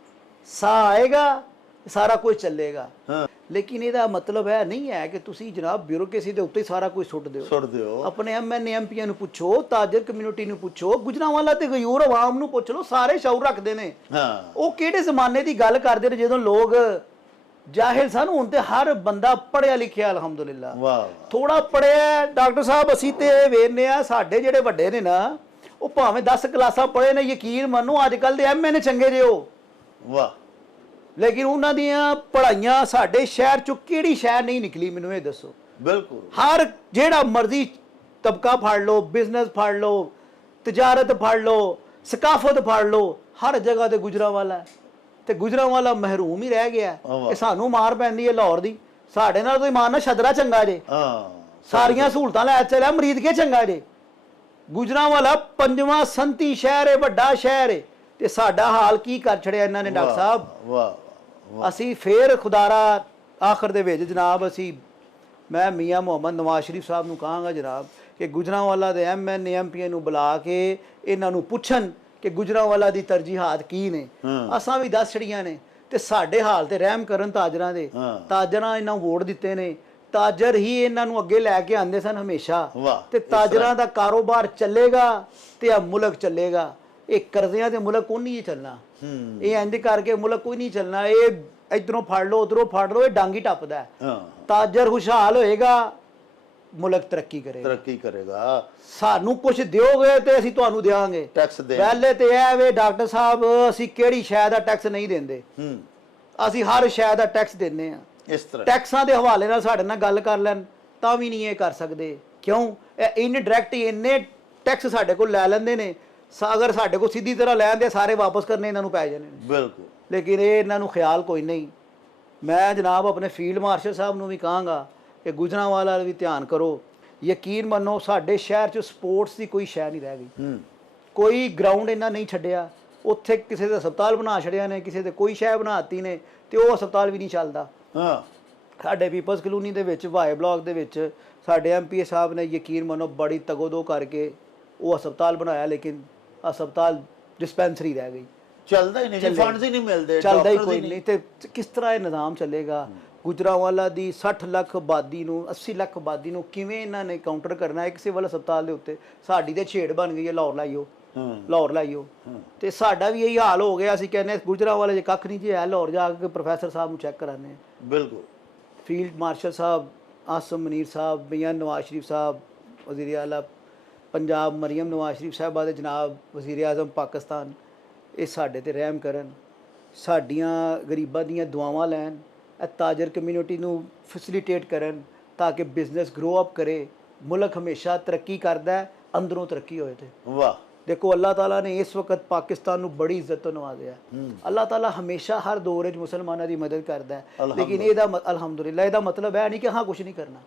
ਸਾਹ ਆਏਗਾ ਸਾਰਾ ਕੁਝ ਚੱਲੇਗਾ। ਲੇਕਿਨ ਇਹਦਾ ਮਤਲਬ ਇਹ ਨਹੀਂ ਹੈ ਕਿ ਤੁਸੀਂ ਜਨਾਬ ਬਿਊਰੋਕ੍ਰੇਸੀ ਦੇ ਉੱਤੇ ਸਾਰਾ ਕੁਝ ਸੁੱਟ ਦਿਓ। ਆਪਣੇ ਐਮਐਨਏ ਐਮਪੀਆਂ ਨੂੰ ਪੁੱਛੋ, ਤਾਜਰ ਕਮਿਊਨਿਟੀ ਨੂੰ ਪੁੱਛੋ, ਗੁਜਰਾਂਵਾਲਾ ਤੇ ਗਯੂਰ ਆਵਾਮ ਨੂੰ ਪੁੱਛ ਲਓ, ਸਾਰੇ ਸ਼ੌਰ ਰੱਖਦੇ ਨੇ। ਉਹ ਕਿਹੜੇ ਜ਼ਮਾਨੇ ਦੀ ਗੱਲ ਕਰਦੇ ਨੇ ਜਦੋਂ ਲੋਕ ਜਾਹਿਲ ਸਨ। ਹੁਣ ਤੇ ਹਰ ਬੰਦਾ ਪੜ੍ਹਿਆ ਲਿਖਿਆ ਅਲਹਮਦੁਲਿਲਾ। ਥੋੜਾ ਪੜ੍ਹਿਆ ਡਾਕਟਰ ਸਾਹਿਬ ਅਸੀਂ ਤੇ ਵੇਖਦੇ ਆ ਸਾਡੇ ਜਿਹੜੇ ਵੱਡੇ ਨੇ ਨਾ, ਉਹ ਭਾਵੇਂ 10 ਕਲਾਸਾਂ ਪੜ੍ਹੇ ਨੇ, ਯਕੀਨ ਮੰਨੋ ਅੱਜ ਕੱਲ ਦੇ ਐਮਐਨਏ ਚੰਗੇ ਜੇ ਉਹ। ਲੇਕਿਨ ਉਹਨਾਂ ਦੀਆਂ ਪੜ੍ਹਾਈਆਂ ਸਾਡੇ ਸ਼ਹਿਰ ਚੋਂ ਕਿਹੜੀ ਸ਼ਹਿਰ ਨਹੀਂ ਨਿਕਲੀ, ਮੈਨੂੰ ਇਹ ਦੱਸੋ। ਬਿਲਕੁਲ ਹਰ ਜਿਹੜਾ ਮਰਜ਼ੀ ਤਬਕਾ ਫੜ ਲਓ, ਬਿਜ਼ਨਸ ਫੜ ਲਓ, ਤਜਾਰਤ ਫੜ ਲਓ, ਸਕਾਫਤ ਫੜ ਲਓ, ਹਰ ਜਗ੍ਹਾ ਤੇ ਗੁਜਰਾਂਵਾਲਾ। ਤੇ ਗੁਜਰਾਂਵਾਲਾ ਮਹਿਰੂਮ ਹੀ ਰਹਿ ਗਿਆ। ਇਹ ਸਾਨੂੰ ਮਾਰ ਪੈਂਦੀ ਹੈ ਲਾਹੌਰ ਦੀ। ਸਾਡੇ ਨਾਲ ਤੁਸੀਂ ਮਾਰਨਾ ਛਦਰਾ ਚੰਗਾ ਜੇ, ਸਾਰੀਆਂ ਸਹੂਲਤਾਂ ਲੈ ਚੱਲਿਆ, ਮਰੀਦ ਕੇ ਚੰਗਾ ਜੇ। ਗੁਜਰਾਂਵਾਲਾ 5ਵਾਂ ਸੰਤੀ ਸ਼ਹਿਰ ਹੈ, ਵੱਡਾ ਸ਼ਹਿਰ ਹੈ, ਤੇ ਸਾਡਾ ਹਾਲ ਕੀ ਕਰ ਛੜਿਆ ਇਹਨਾਂ ਨੇ ਡਾਕਟਰ ਸਾਹਿਬ। ਅਸੀਂ ਫੇਰ ਖੁਦਾਰਾ ਆਖਰ ਦੇ ਵਿੱਚ ਜਨਾਬ ਮੈਂ ਮੀਆਂ ਮੁਹੰਮਦ ਨਵਾਜ਼ ਸ਼ਰੀਫ ਸਾਹਿਬ ਨੂੰ ਕਹਾਂਗਾ ਜਨਾਬ ਕਿ ਗੁਜਰਾਂਵਾਲਾ ਦੇ ਐਮਐਨਏ ਐਮਪੀਏ ਨੂੰ ਬੁਲਾ ਕੇ ਇਹਨਾਂ ਨੂੰ ਪੁੱਛਣ ਕਿ ਗੁਜਰਾਂਵਾਲਾ ਦੀ ਤਰਜੀਹਾਤ ਕੀ ਨੇ। ਅਸਾਂ ਵੀ ਦੱਸ ਛੜੀਆਂ ਨੇ ਤੇ ਸਾਡੇ ਹਾਲ ਤੇ ਰਹਿਮ ਕਰਨ ਤਾਜਰਾਂ ਦੇ। ਤਾਜਰਾਂ ਇਹਨਾਂ ਵੋਟ ਦਿੱਤੇ ਨੇ, ਤਾਜਰ ਹੀ ਇਹਨਾਂ ਨੂੰ ਅੱਗੇ ਲੈ ਕੇ ਆਉਂਦੇ ਸਨ ਹਮੇਸ਼ਾ। ਤੇ ਤਾਜਰਾਂ ਦਾ ਕਾਰੋਬਾਰ ਚੱਲੇਗਾ ਤੇ ਆ ਮੁਲਕ ਚੱਲੇਗਾ। ਇਹ ਕਰਜ਼ਿਆਂ ਦੇ ਮੁਲਕ ਕੋਈ ਨਹੀਂ ਚੱਲਣਾ, ਇਹ ਇੰਜ ਕਰਕੇ ਮੁਲਕ ਕੋਈ ਨਹੀਂ ਚੱਲਣਾ। ਇਹ ਇਧਰੋਂ ਫੜ ਲਓ ਉਧਰੋਂ ਫੜ ਲਓ, ਇਹ ਡੰਗ ਹੀ ਟੱਪਦਾ ਹੈ। ਹਾਂ, ਤਾਜਰ ਖੁਸ਼ਹਾਲ ਹੋਏਗਾ, ਮੁਲਕ ਤਰੱਕੀ ਕਰੇਗਾ। ਤਰੱਕੀ ਕਰੇਗਾ। ਸਾਨੂੰ ਕੁਝ ਦਿਓਗੇ ਤੇ ਅਸੀਂ ਤੁਹਾਨੂੰ ਦੇਵਾਂਗੇ। ਟੈਕਸ ਦੇ ਪਹਿਲੇ ਤੇ ਇਹ ਵੇ ਡਾਕਟਰ ਸਾਹਿਬ, ਅਸੀਂ ਕਿਹੜੀ ਸ਼ੈ ਦਾ ਟੈਕਸ ਨਹੀਂ ਦਿੰਦੇ, ਅਸੀਂ ਹਰ ਸ਼ੈ ਦਾ ਟੈਕਸ ਦਿੰਦੇ ਆ। ਇਸ ਤਰ੍ਹਾਂ ਟੈਕਸਾਂ ਦੇ ਹਵਾਲੇ ਨਾਲ ਸਾਡੇ ਨਾਲ ਗੱਲ ਕਰ ਲੈਣ ਤਾਂ ਵੀ ਨਹੀਂ ਇਹ ਕਰ ਸਕਦੇ। ਕਿਉਂ? ਇਹ ਇਨਡਾਇਰੈਕਟ ਇੰਨੇ ਟੈਕਸ ਸਾਡੇ ਕੋਲ ਲੈ ਲੈਂਦੇ ਨੇ, ਅਗਰ ਸਾਡੇ ਕੋਲ ਸਿੱਧੀ ਤਰ੍ਹਾਂ ਲੈਂਦੇ ਸਾਰੇ ਵਾਪਸ ਕਰਨੇ ਇਹਨਾਂ ਨੂੰ ਪੈ ਜਾਣੇ ਨੇ। ਬਿਲਕੁਲ। ਲੇਕਿਨ ਇਹ ਇਹਨਾਂ ਨੂੰ ਖਿਆਲ ਕੋਈ ਨਹੀਂ। ਮੈਂ ਜਨਾਬ ਆਪਣੇ ਫੀਲਡ ਮਾਰਸ਼ਲ ਸਾਹਿਬ ਨੂੰ ਵੀ ਕਹਾਂਗਾ ਕਿ ਗੁਜਰਾਂਵਾਲਾ ਵੀ ਧਿਆਨ ਕਰੋ। ਯਕੀਨ ਮੰਨੋ ਸਾਡੇ ਸ਼ਹਿਰ 'ਚ ਸਪੋਰਟਸ ਦੀ ਕੋਈ ਸ਼ੈ ਨਹੀਂ ਰਹਿ ਗਈ। ਕੋਈ ਗਰਾਊਂਡ ਇਹਨਾਂ ਨਹੀਂ ਛੱਡਿਆ। ਉੱਥੇ ਕਿਸੇ ਦੇ ਹਸਪਤਾਲ ਬਣਾ ਛੜਿਆ ਨੇ, ਕਿਸੇ ਦੇ ਕੋਈ ਸ਼ੈ ਬਣਾਤੀ ਨੇ, ਤੇ ਉਹ ਹਸਪਤਾਲ ਵੀ ਨਹੀਂ ਚੱਲਦਾ। ਹਾਂ, ਸਾਡੇ ਪੀਪਲਸ ਕਲੋਨੀ ਦੇ ਵਿੱਚ ਵਾਏ ਬਲਾਕ ਦੇ ਵਿੱਚ ਸਾਡੇ ਐਮਪੀਏ ਸਾਹਿਬ ਨੇ ਯਕੀਨ ਮੰਨੋ ਬੜੀ ਤਗੋਦੋ ਕਰਕੇ ਉਹ ਹਸਪਤਾਲ ਬਣਾਇਆ, ਲੇਕਿਨ ਹਸਪਤਾਲ ਡਿਸਪੈਂਸਰੀ ਰਹਿ ਗਈ। ਚੱਲਦਾ ਹੀ ਨਹੀਂ, ਫੰਡਸ ਹੀ ਨਹੀਂ ਮਿਲਦੇ, ਚੱਲਦਾ ਹੀ ਕੋਈ ਨਹੀਂ। ਤੇ ਕਿਸ ਤਰ੍ਹਾਂ ਇਹ ਨਿਜ਼ਾਮ ਚੱਲੇਗਾ? ਗੁਜਰਾਂਵਾਲਾ ਦੀ 60 ਲੱਖ ਆਬਾਦੀ ਨੂੰ, 80 ਲੱਖ ਆਬਾਦੀ ਨੂੰ ਕਿਵੇਂ ਇਹਨਾਂ ਨੇ ਕਾਊਂਟਰ ਕਰਨਾ ਹੈ ਇੱਕ ਸਿਵਲ ਹਸਪਤਾਲ ਦੇ ਉੱਤੇ? ਸਾਡੀ ਤੇ ਛੇੜ ਬਣ ਗਈ ਹੈ ਲਾਹੌਰ ਲਾਈਓ, ਲਾਹੌਰ ਲਾਈਓ। ਤੇ ਸਾਡਾ ਵੀ ਇਹੀ ਹਾਲ ਹੋ ਗਿਆ। ਅਸੀਂ ਕਹਿੰਦੇ ਗੁਜਰਾਂਵਾਲੇ 'ਚ ਕੱਖ ਨਹੀਂ ਜੀ ਹੈ, ਲਾਹੌਰ ਜਾ ਕੇ ਪ੍ਰੋਫੈਸਰ ਸਾਹਿਬ ਨੂੰ ਚੈੱਕ ਕਰਾਉਂਦੇ ਹਾਂ। ਬਿਲਕੁਲ। ਫੀਲਡ ਮਾਰਸ਼ਲ ਸਾਹਿਬ ਆਸਮ ਮਨੀਰ ਸਾਹਿਬ, ਮੀਆਂ ਨਵਾਜ਼ ਸ਼ਰੀਫ ਸਾਹਿਬ ਵਜ਼ੀਰ ਆਲਾ ਪੰਜਾਬ, ਮਰੀਮ ਨਵਾਜ਼ ਸ਼ਰੀਫ ਸਾਹਿਬਾ ਦੇ ਜਨਾਬ ਵਜ਼ੀਰ ਆਜ਼ਮ ਪਾਕਿਸਤਾਨ, ਇਹ ਸਾਡੇ ਤੇ ਰਹਿਮ ਕਰਨ, ਸਾਡੀਆਂ ਗਰੀਬਾਂ ਦੀਆਂ ਦੁਆਵਾਂ ਲੈਣ, ਇਹ ਤਾਜਰ ਕਮਿਊਨਿਟੀ ਨੂੰ ਫੈਸਿਲੀਟੇਟ ਕਰਨ ਤਾਂ ਕਿ ਬਿਜ਼ਨਸ ਗਰੋ ਅਪ ਕਰੇ। ਮੁਲਕ ਹਮੇਸ਼ਾ ਤਰੱਕੀ ਕਰਦਾ, ਅੰਦਰੋਂ ਤਰੱਕੀ ਹੋਏ। ਤੇ ਵਾਹ। ਦੇਖੋ ਅੱਲਾਹ ਤਾਲਾ ਨੇ ਇਸ ਵਕਤ ਪਾਕਿਸਤਾਨ ਨੂੰ ਬੜੀ ਇੱਜ਼ਤ ਤੋਂ ਨਵਾਜ਼ਿਆ। ਅੱਲਾਹ ਤਾਲਾ ਹਮੇਸ਼ਾ ਹਰ ਦੌਰ ਵਿੱਚ ਮੁਸਲਮਾਨਾਂ ਦੀ ਮਦਦ ਕਰਦਾ ਹੈ। ਲੇਕਿਨ ਇਹਦਾ ਅਲਹਮਦੁਲਿਲਾ ਇਹਦਾ ਮਤਲਬ ਹੈ ਨਹੀਂ ਕਿ ਹਾਂ ਕੁਝ ਨਹੀਂ ਕਰਨਾ।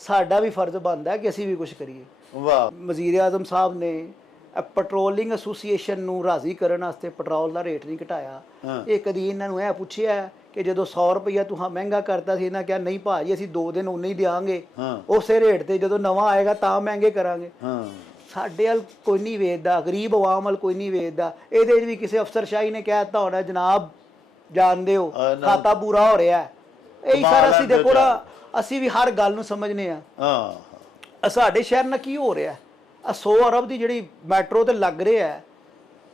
ਸਾਡਾ ਵੀ ਫਰਜ਼ ਬਣਦਾ ਹੈ ਕਿ ਅਸੀਂ ਵੀ ਕੁਝ ਕਰੀਏ। ਵਾਹ। ਵਜ਼ੀਰ ਆਜ਼ਮ ਸਾਹਿਬ ਨੇ ਪੈਟਰੋਲਿੰਗ ਐਸੋਸੀਏਸ਼ਨ ਨੂੰ ਰਾਜ਼ੀ ਕਰਨ ਵਾਸਤੇ ਪੈਟਰੋਲ ਦਾ ਰੇਟ ਨਹੀਂ ਘਟਾਇਆ। ਇਹ ਕਦੀ ਇਹਨਾਂ ਨੂੰ ਇਹ ਪੁੱਛਿਆ ਕਿ ਜਦੋਂ 100 ਰੁਪਈਆ ਤੁਹਾਂ ਮਹਿੰਗਾ ਕਰਤਾ ਸੀ, ਇਹਨਾਂ ਕਿਹਾ ਨਹੀਂ ਭਾਜੀ ਅਸੀਂ 2 ਦਿਨ ਉਨੇ ਹੀ ਦਿਆਂਗੇ, ਉਸੇ ਰੇਟ ਤੇ ਜਦੋਂ ਨਵਾਂ ਆਏਗਾ ਤਾਂ ਮਹਿੰਗੇ ਕਰਾਂਗੇ। ਸਾਡੇ ਵੱਲ ਕੋਈ ਨਹੀਂ ਵੇਚਦਾ, ਗਰੀਬ ਆਵਾਮ ਵੱਲ ਕੋਈ ਨਹੀਂ ਵੇਚਦਾ। ਇਹਦੇ 'ਚ ਵੀ ਕਿਸੇ ਅਫਸਰਸ਼ਾਹੀ ਨੇ ਕਹਿ ਦਿੱਤਾ ਹੋਣਾ ਜਨਾਬ ਜਾਣਦੇ ਹੋ ਖਾਤਾ ਪੂਰਾ ਹੋ ਰਿਹਾ। ਇਹੀ ਸਾਰਾ ਅਸੀਂ ਦੇਖੋ ਨਾ, ਅਸੀਂ ਵੀ ਹਰ ਗੱਲ ਨੂੰ ਸਮਝਨੇ ਆ। ਸਾਡੇ ਸ਼ਹਿਰ ਨਾਲ ਕੀ ਹੋ ਰਿਹਾ? 100 ਅਰਬ ਦੀ ਜਿਹੜੀ ਮੈਟਰੋ ਤੇ ਲੱਗ ਰਿਹਾ,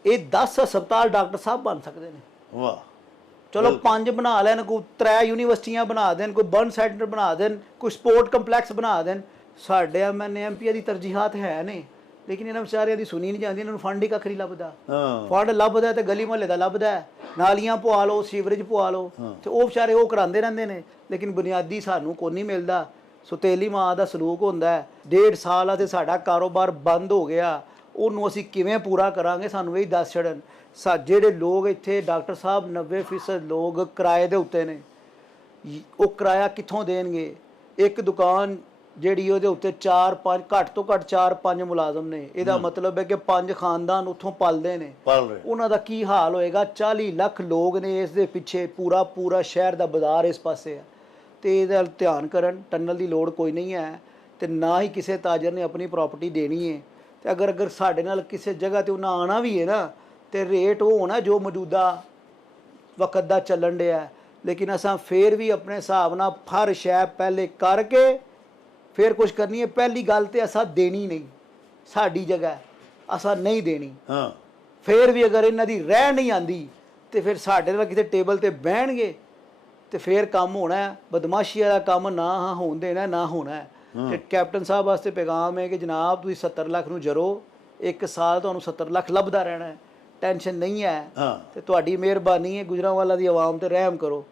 ਇਹ 10 ਹਸਪਤਾਲ ਡਾਕਟਰ ਸਾਹਿਬ ਬਣ ਸਕਦੇ ਨੇ। ਵਾਹ। ਚਲੋ 5 ਬਣਾ ਲੈਣ, ਕੋਈ 3 ਯੂਨੀਵਰਸਿਟੀਆਂ ਬਣਾ ਦੇਣ, ਕੋਈ ਬਰਨ ਸੈਂਟਰ ਬਣਾ ਦੇਣ, ਕੋਈ ਸਪੋਰਟ ਕੰਪਲੈਕਸ ਬਣਾ ਦੇਣ। ਸਾਡੇ ਐਮਐਨਏ ਐਮਪੀ ਦੀ ਤਰਜੀਹਾਤ ਹੈ ਨੇ, ਲੇਕਿਨ ਇਹਨਾਂ ਵਿਚਾਰਿਆਂ ਦੀ ਸੁਣੀ ਨਹੀਂ ਜਾਂਦੀ। ਇਹਨਾਂ ਨੂੰ ਫੰਡ ਹੀ ਕੱਖ ਨਹੀਂ ਲੱਭਦਾ। ਫੰਡ ਲੱਭਦਾ ਤੇ ਗਲੀ ਮੁਹੱਲੇ ਦਾ ਲੱਭਦਾ, ਨਾਲੀਆਂ ਪਵਾ ਲਓ, ਸੀਵਰੇਜ ਪਵਾ ਲਓ, ਤੇ ਉਹ ਵਿਚਾਰੇ ਉਹ ਕਰਾਉਂਦੇ ਰਹਿੰਦੇ ਨੇ। ਲੇਕਿਨ ਬੁਨਿਆਦੀ ਸਾਨੂੰ ਕੋਈ ਨਹੀਂ ਮਿਲਦਾ। ਸੁਤੇਲੀ ਮਾਂ ਦਾ ਸਲੂਕ ਹੁੰਦਾ ਹੈ। 1.5 ਸਾਲ ਆ ਤੇ ਸਾਡਾ ਕਾਰੋਬਾਰ ਬੰਦ ਹੋ ਗਿਆ, ਉਹਨੂੰ ਅਸੀਂ ਕਿਵੇਂ ਪੂਰਾ ਕਰਾਂਗੇ? ਸਾਨੂੰ ਇਹ ਦੱਸ ਛੱਡਣ। ਜਿਹੜੇ ਲੋਕ ਇੱਥੇ ਡਾਕਟਰ ਸਾਹਿਬ 90% ਲੋਕ ਕਿਰਾਏ ਦੇ ਉੱਤੇ ਨੇ, ਉਹ ਕਿਰਾਇਆ ਕਿੱਥੋਂ ਦੇਣਗੇ? ਇੱਕ ਦੁਕਾਨ ਜਿਹੜੀ ਉਹਦੇ ਉੱਤੇ 4-5 ਘੱਟ ਤੋਂ ਘੱਟ 4-5 ਮੁਲਾਜ਼ਮ ਨੇ, ਇਹਦਾ ਮਤਲਬ ਹੈ ਕਿ 5 ਖਾਨਦਾਨ ਉੱਥੋਂ ਪਲਦੇ ਨੇ। ਉਹਨਾਂ ਦਾ ਕੀ ਹਾਲ ਹੋਏਗਾ? 40 ਲੱਖ ਲੋਕ ਨੇ ਇਸ ਦੇ ਪਿੱਛੇ, ਪੂਰਾ ਸ਼ਹਿਰ ਦਾ ਬਾਜ਼ਾਰ ਇਸ ਪਾਸੇ ਹੈ। ਤੇ ਇਹਦਾ ਧਿਆਨ ਕਰਨ। ਟਨਲ ਦੀ ਲੋੜ ਕੋਈ ਨਹੀਂ ਹੈ, ਤੇ ਨਾ ਹੀ ਕਿਸੇ ਤਾਜਰ ਨੇ ਆਪਣੀ ਪ੍ਰਾਪਰਟੀ ਦੇਣੀ ਹੈ। ਤੇ ਅਗਰ ਸਾਡੇ ਨਾਲ ਕਿਸੇ ਜਗ੍ਹਾ ਤੇ ਉਹਨਾਂ ਆਉਣਾ ਵੀ ਹੈ ਨਾ, ਤੇ ਰੇਟ ਉਹ ਹੋਣਾ ਜੋ ਮੌਜੂਦਾ ਵਕਤ ਦਾ ਚੱਲਣ ਡਿਆ। ਲੇਕਿਨ ਅਸਾਂ ਫੇਰ ਵੀ ਆਪਣੇ ਹਿਸਾਬ ਨਾਲ ਹਰ ਸ਼ੈ ਪਹਿਲੇ ਕਰਕੇ ਫਿਰ ਕੁਝ ਕਰਨੀ ਹੈ। ਪਹਿਲੀ ਗੱਲ ਤੇ ਅਸਾਂ ਦੇਣੀ ਨਹੀਂ, ਸਾਡੀ ਜਗ੍ਹਾ ਅਸਾਂ ਨਹੀਂ ਦੇਣੀ। ਫਿਰ ਵੀ ਅਗਰ ਇਹਨਾਂ ਦੀ ਰਹਿ ਨਹੀਂ ਆਂਦੀ ਤੇ ਫਿਰ ਸਾਡੇ ਨਾਲ ਕਿਤੇ ਟੇਬਲ ਤੇ ਬਹਿਣਗੇ ਤੇ ਫਿਰ ਕੰਮ ਹੋਣਾ। ਬਦਮਾਸ਼ੀ ਵਾਲਾ ਕੰਮ ਨਾ ਹੋਣ ਦੇਣਾ, ਨਾ ਹੋਣਾ। ਤੇ ਕੈਪਟਨ ਸਾਹਿਬ ਵਾਸਤੇ ਪੈਗਾਮ ਹੈ ਕਿ ਜਨਾਬ ਤੁਸੀਂ 70 ਲੱਖ ਨੂੰ ਜਰੋ, 1 ਸਾਲ ਤੁਹਾਨੂੰ 70 ਲੱਖ ਲੱਭਦਾ ਰਹਿਣਾ, ਟੈਨਸ਼ਨ ਨਹੀਂ ਹੈ। ਤੇ ਤੁਹਾਡੀ ਮਿਹਰਬਾਨੀ ਹੈ, ਗੁਜਰਾਂਵਾਲਾ ਦੀ ਆਵਾਮ ਤੇ ਰਹਿਮ ਕਰੋ।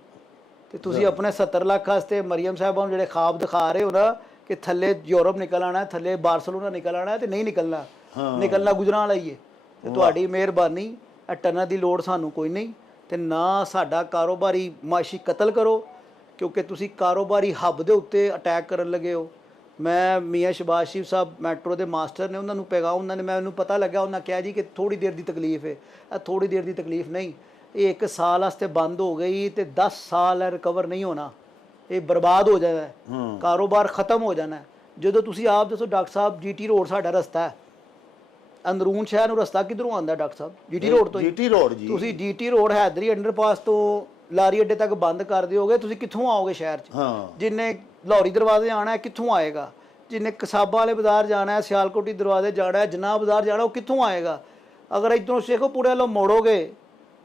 ਤੇ ਤੁਸੀਂ ਆਪਣੇ 70 ਲੱਖ ਵਾਸਤੇ ਮਰੀਮ ਸਾਹਿਬਾਂ ਨੂੰ ਜਿਹੜੇ ਖਾਬ ਦਿਖਾ ਰਹੇ ਹੋ ਨਾ ਕਿ ਥੱਲੇ ਯੂਰਪ ਨਿਕਲ ਆਉਣਾ, ਥੱਲੇ ਬਾਰਸਲੋਨਾ ਨਿਕਲ ਆਉਣਾ, ਤੇ ਨਹੀਂ ਨਿਕਲਣਾ, ਨਿਕਲਣਾ ਗੁਜਰਾਂਵਾਲਾ ਹੀ ਹੈ। ਤੇ ਤੁਹਾਡੀ ਮਿਹਰਬਾਨੀ, ਟਨਾਂ ਦੀ ਲੋੜ ਸਾਨੂੰ ਕੋਈ ਨਹੀਂ। ਤੇ ਨਾ ਸਾਡਾ ਕਾਰੋਬਾਰੀ ਮਾਸ਼ੀ ਕਤਲ ਕਰੋ, ਕਿਉਂਕਿ ਤੁਸੀਂ ਕਾਰੋਬਾਰੀ ਹੱਬ ਦੇ ਉੱਤੇ ਅਟੈਕ ਕਰਨ ਲੱਗੇ ਹੋ। ਮੈਂ ਮੀਆਂ ਸ਼ਬਾਜ਼ ਸ਼ਰੀਫ ਸਾਹਿਬ ਮੈਟਰੋ ਦੇ ਮਾਸਟਰ ਨੇ, ਉਹਨਾਂ ਨੂੰ ਪੈਗਾਮ ਉਹਨਾਂ ਨੇ, ਮੈਨੂੰ ਪਤਾ ਲੱਗਾ, ਉਹਨਾਂ ਕਿਹਾ ਜੀ ਕਿ ਥੋੜ੍ਹੀ ਦੇਰ ਦੀ ਤਕਲੀਫ ਹੈ। ਇਹ ਥੋੜ੍ਹੀ ਦੇਰ ਦੀ ਤਕਲੀਫ ਨਹੀਂ, ਇਹ 1 ਸਾਲ ਵਾਸਤੇ ਬੰਦ ਹੋ ਗਈ ਤੇ 10 ਸਾਲ ਰਿਕਵਰ ਨਹੀਂ ਹੋਣਾ, ਇਹ ਬਰਬਾਦ ਹੋ ਜਾਣਾ, ਕਾਰੋਬਾਰ ਖਤਮ ਹੋ ਜਾਣਾ। ਜਦੋਂ ਤੁਸੀਂ ਆਪ ਦੱਸੋ ਡਾਕਟਰ ਸਾਹਿਬ, ਜੀਟੀ ਰੋਡ ਸਾਡਾ ਰਸਤਾ ਹੈ, ਅੰਦਰੂਨ ਸ਼ਹਿਰ ਨੂੰ ਰਸਤਾ ਕਿੱਧਰੋਂ ਆਉਂਦਾ ਡਾਕਟਰ ਸਾਹਿਬ? ਜੀਟੀ ਰੋਡ ਤੋਂ। ਜੀਟੀ ਰੋਡ ਜੀ, ਤੁਸੀਂ ਜੀਟੀ ਰੋਡ ਹੈਦਰੀ ਅੰਡਰਪਾਸ ਤੋਂ ਲਾਰੀ ਅੱਡੇ ਤੱਕ ਬੰਦ ਕਰ ਦਿਓਗੇ, ਤੁਸੀਂ ਕਿੱਥੋਂ ਆਓਗੇ ਸ਼ਹਿਰ 'ਚ? ਜਿੰਨੇ ਲਾਹੌਰੀ ਦਰਵਾਜ਼ੇ ਆਉਣਾ ਹੈ ਕਿੱਥੋਂ ਆਏਗਾ? ਜਿੰਨੇ ਕਸਾਬਾਂ ਵਾਲੇ ਬਾਜ਼ਾਰ ਜਾਣਾ ਹੈ, ਸਿਆਲਕੋਟੀ ਦਰਵਾਜ਼ੇ ਜਾਣਾ ਹੈ, ਜਨਾਬ ਬਾਜ਼ਾਰ ਜਾਣਾ, ਉਹ ਕਿੱਥੋਂ ਆਏਗਾ? ਅਗਰ ਇੱਧਰੋਂ ਸ਼ੇਖੋਪੁਰੇ ਵੱਲੋਂ ਮੋੜੋਗੇ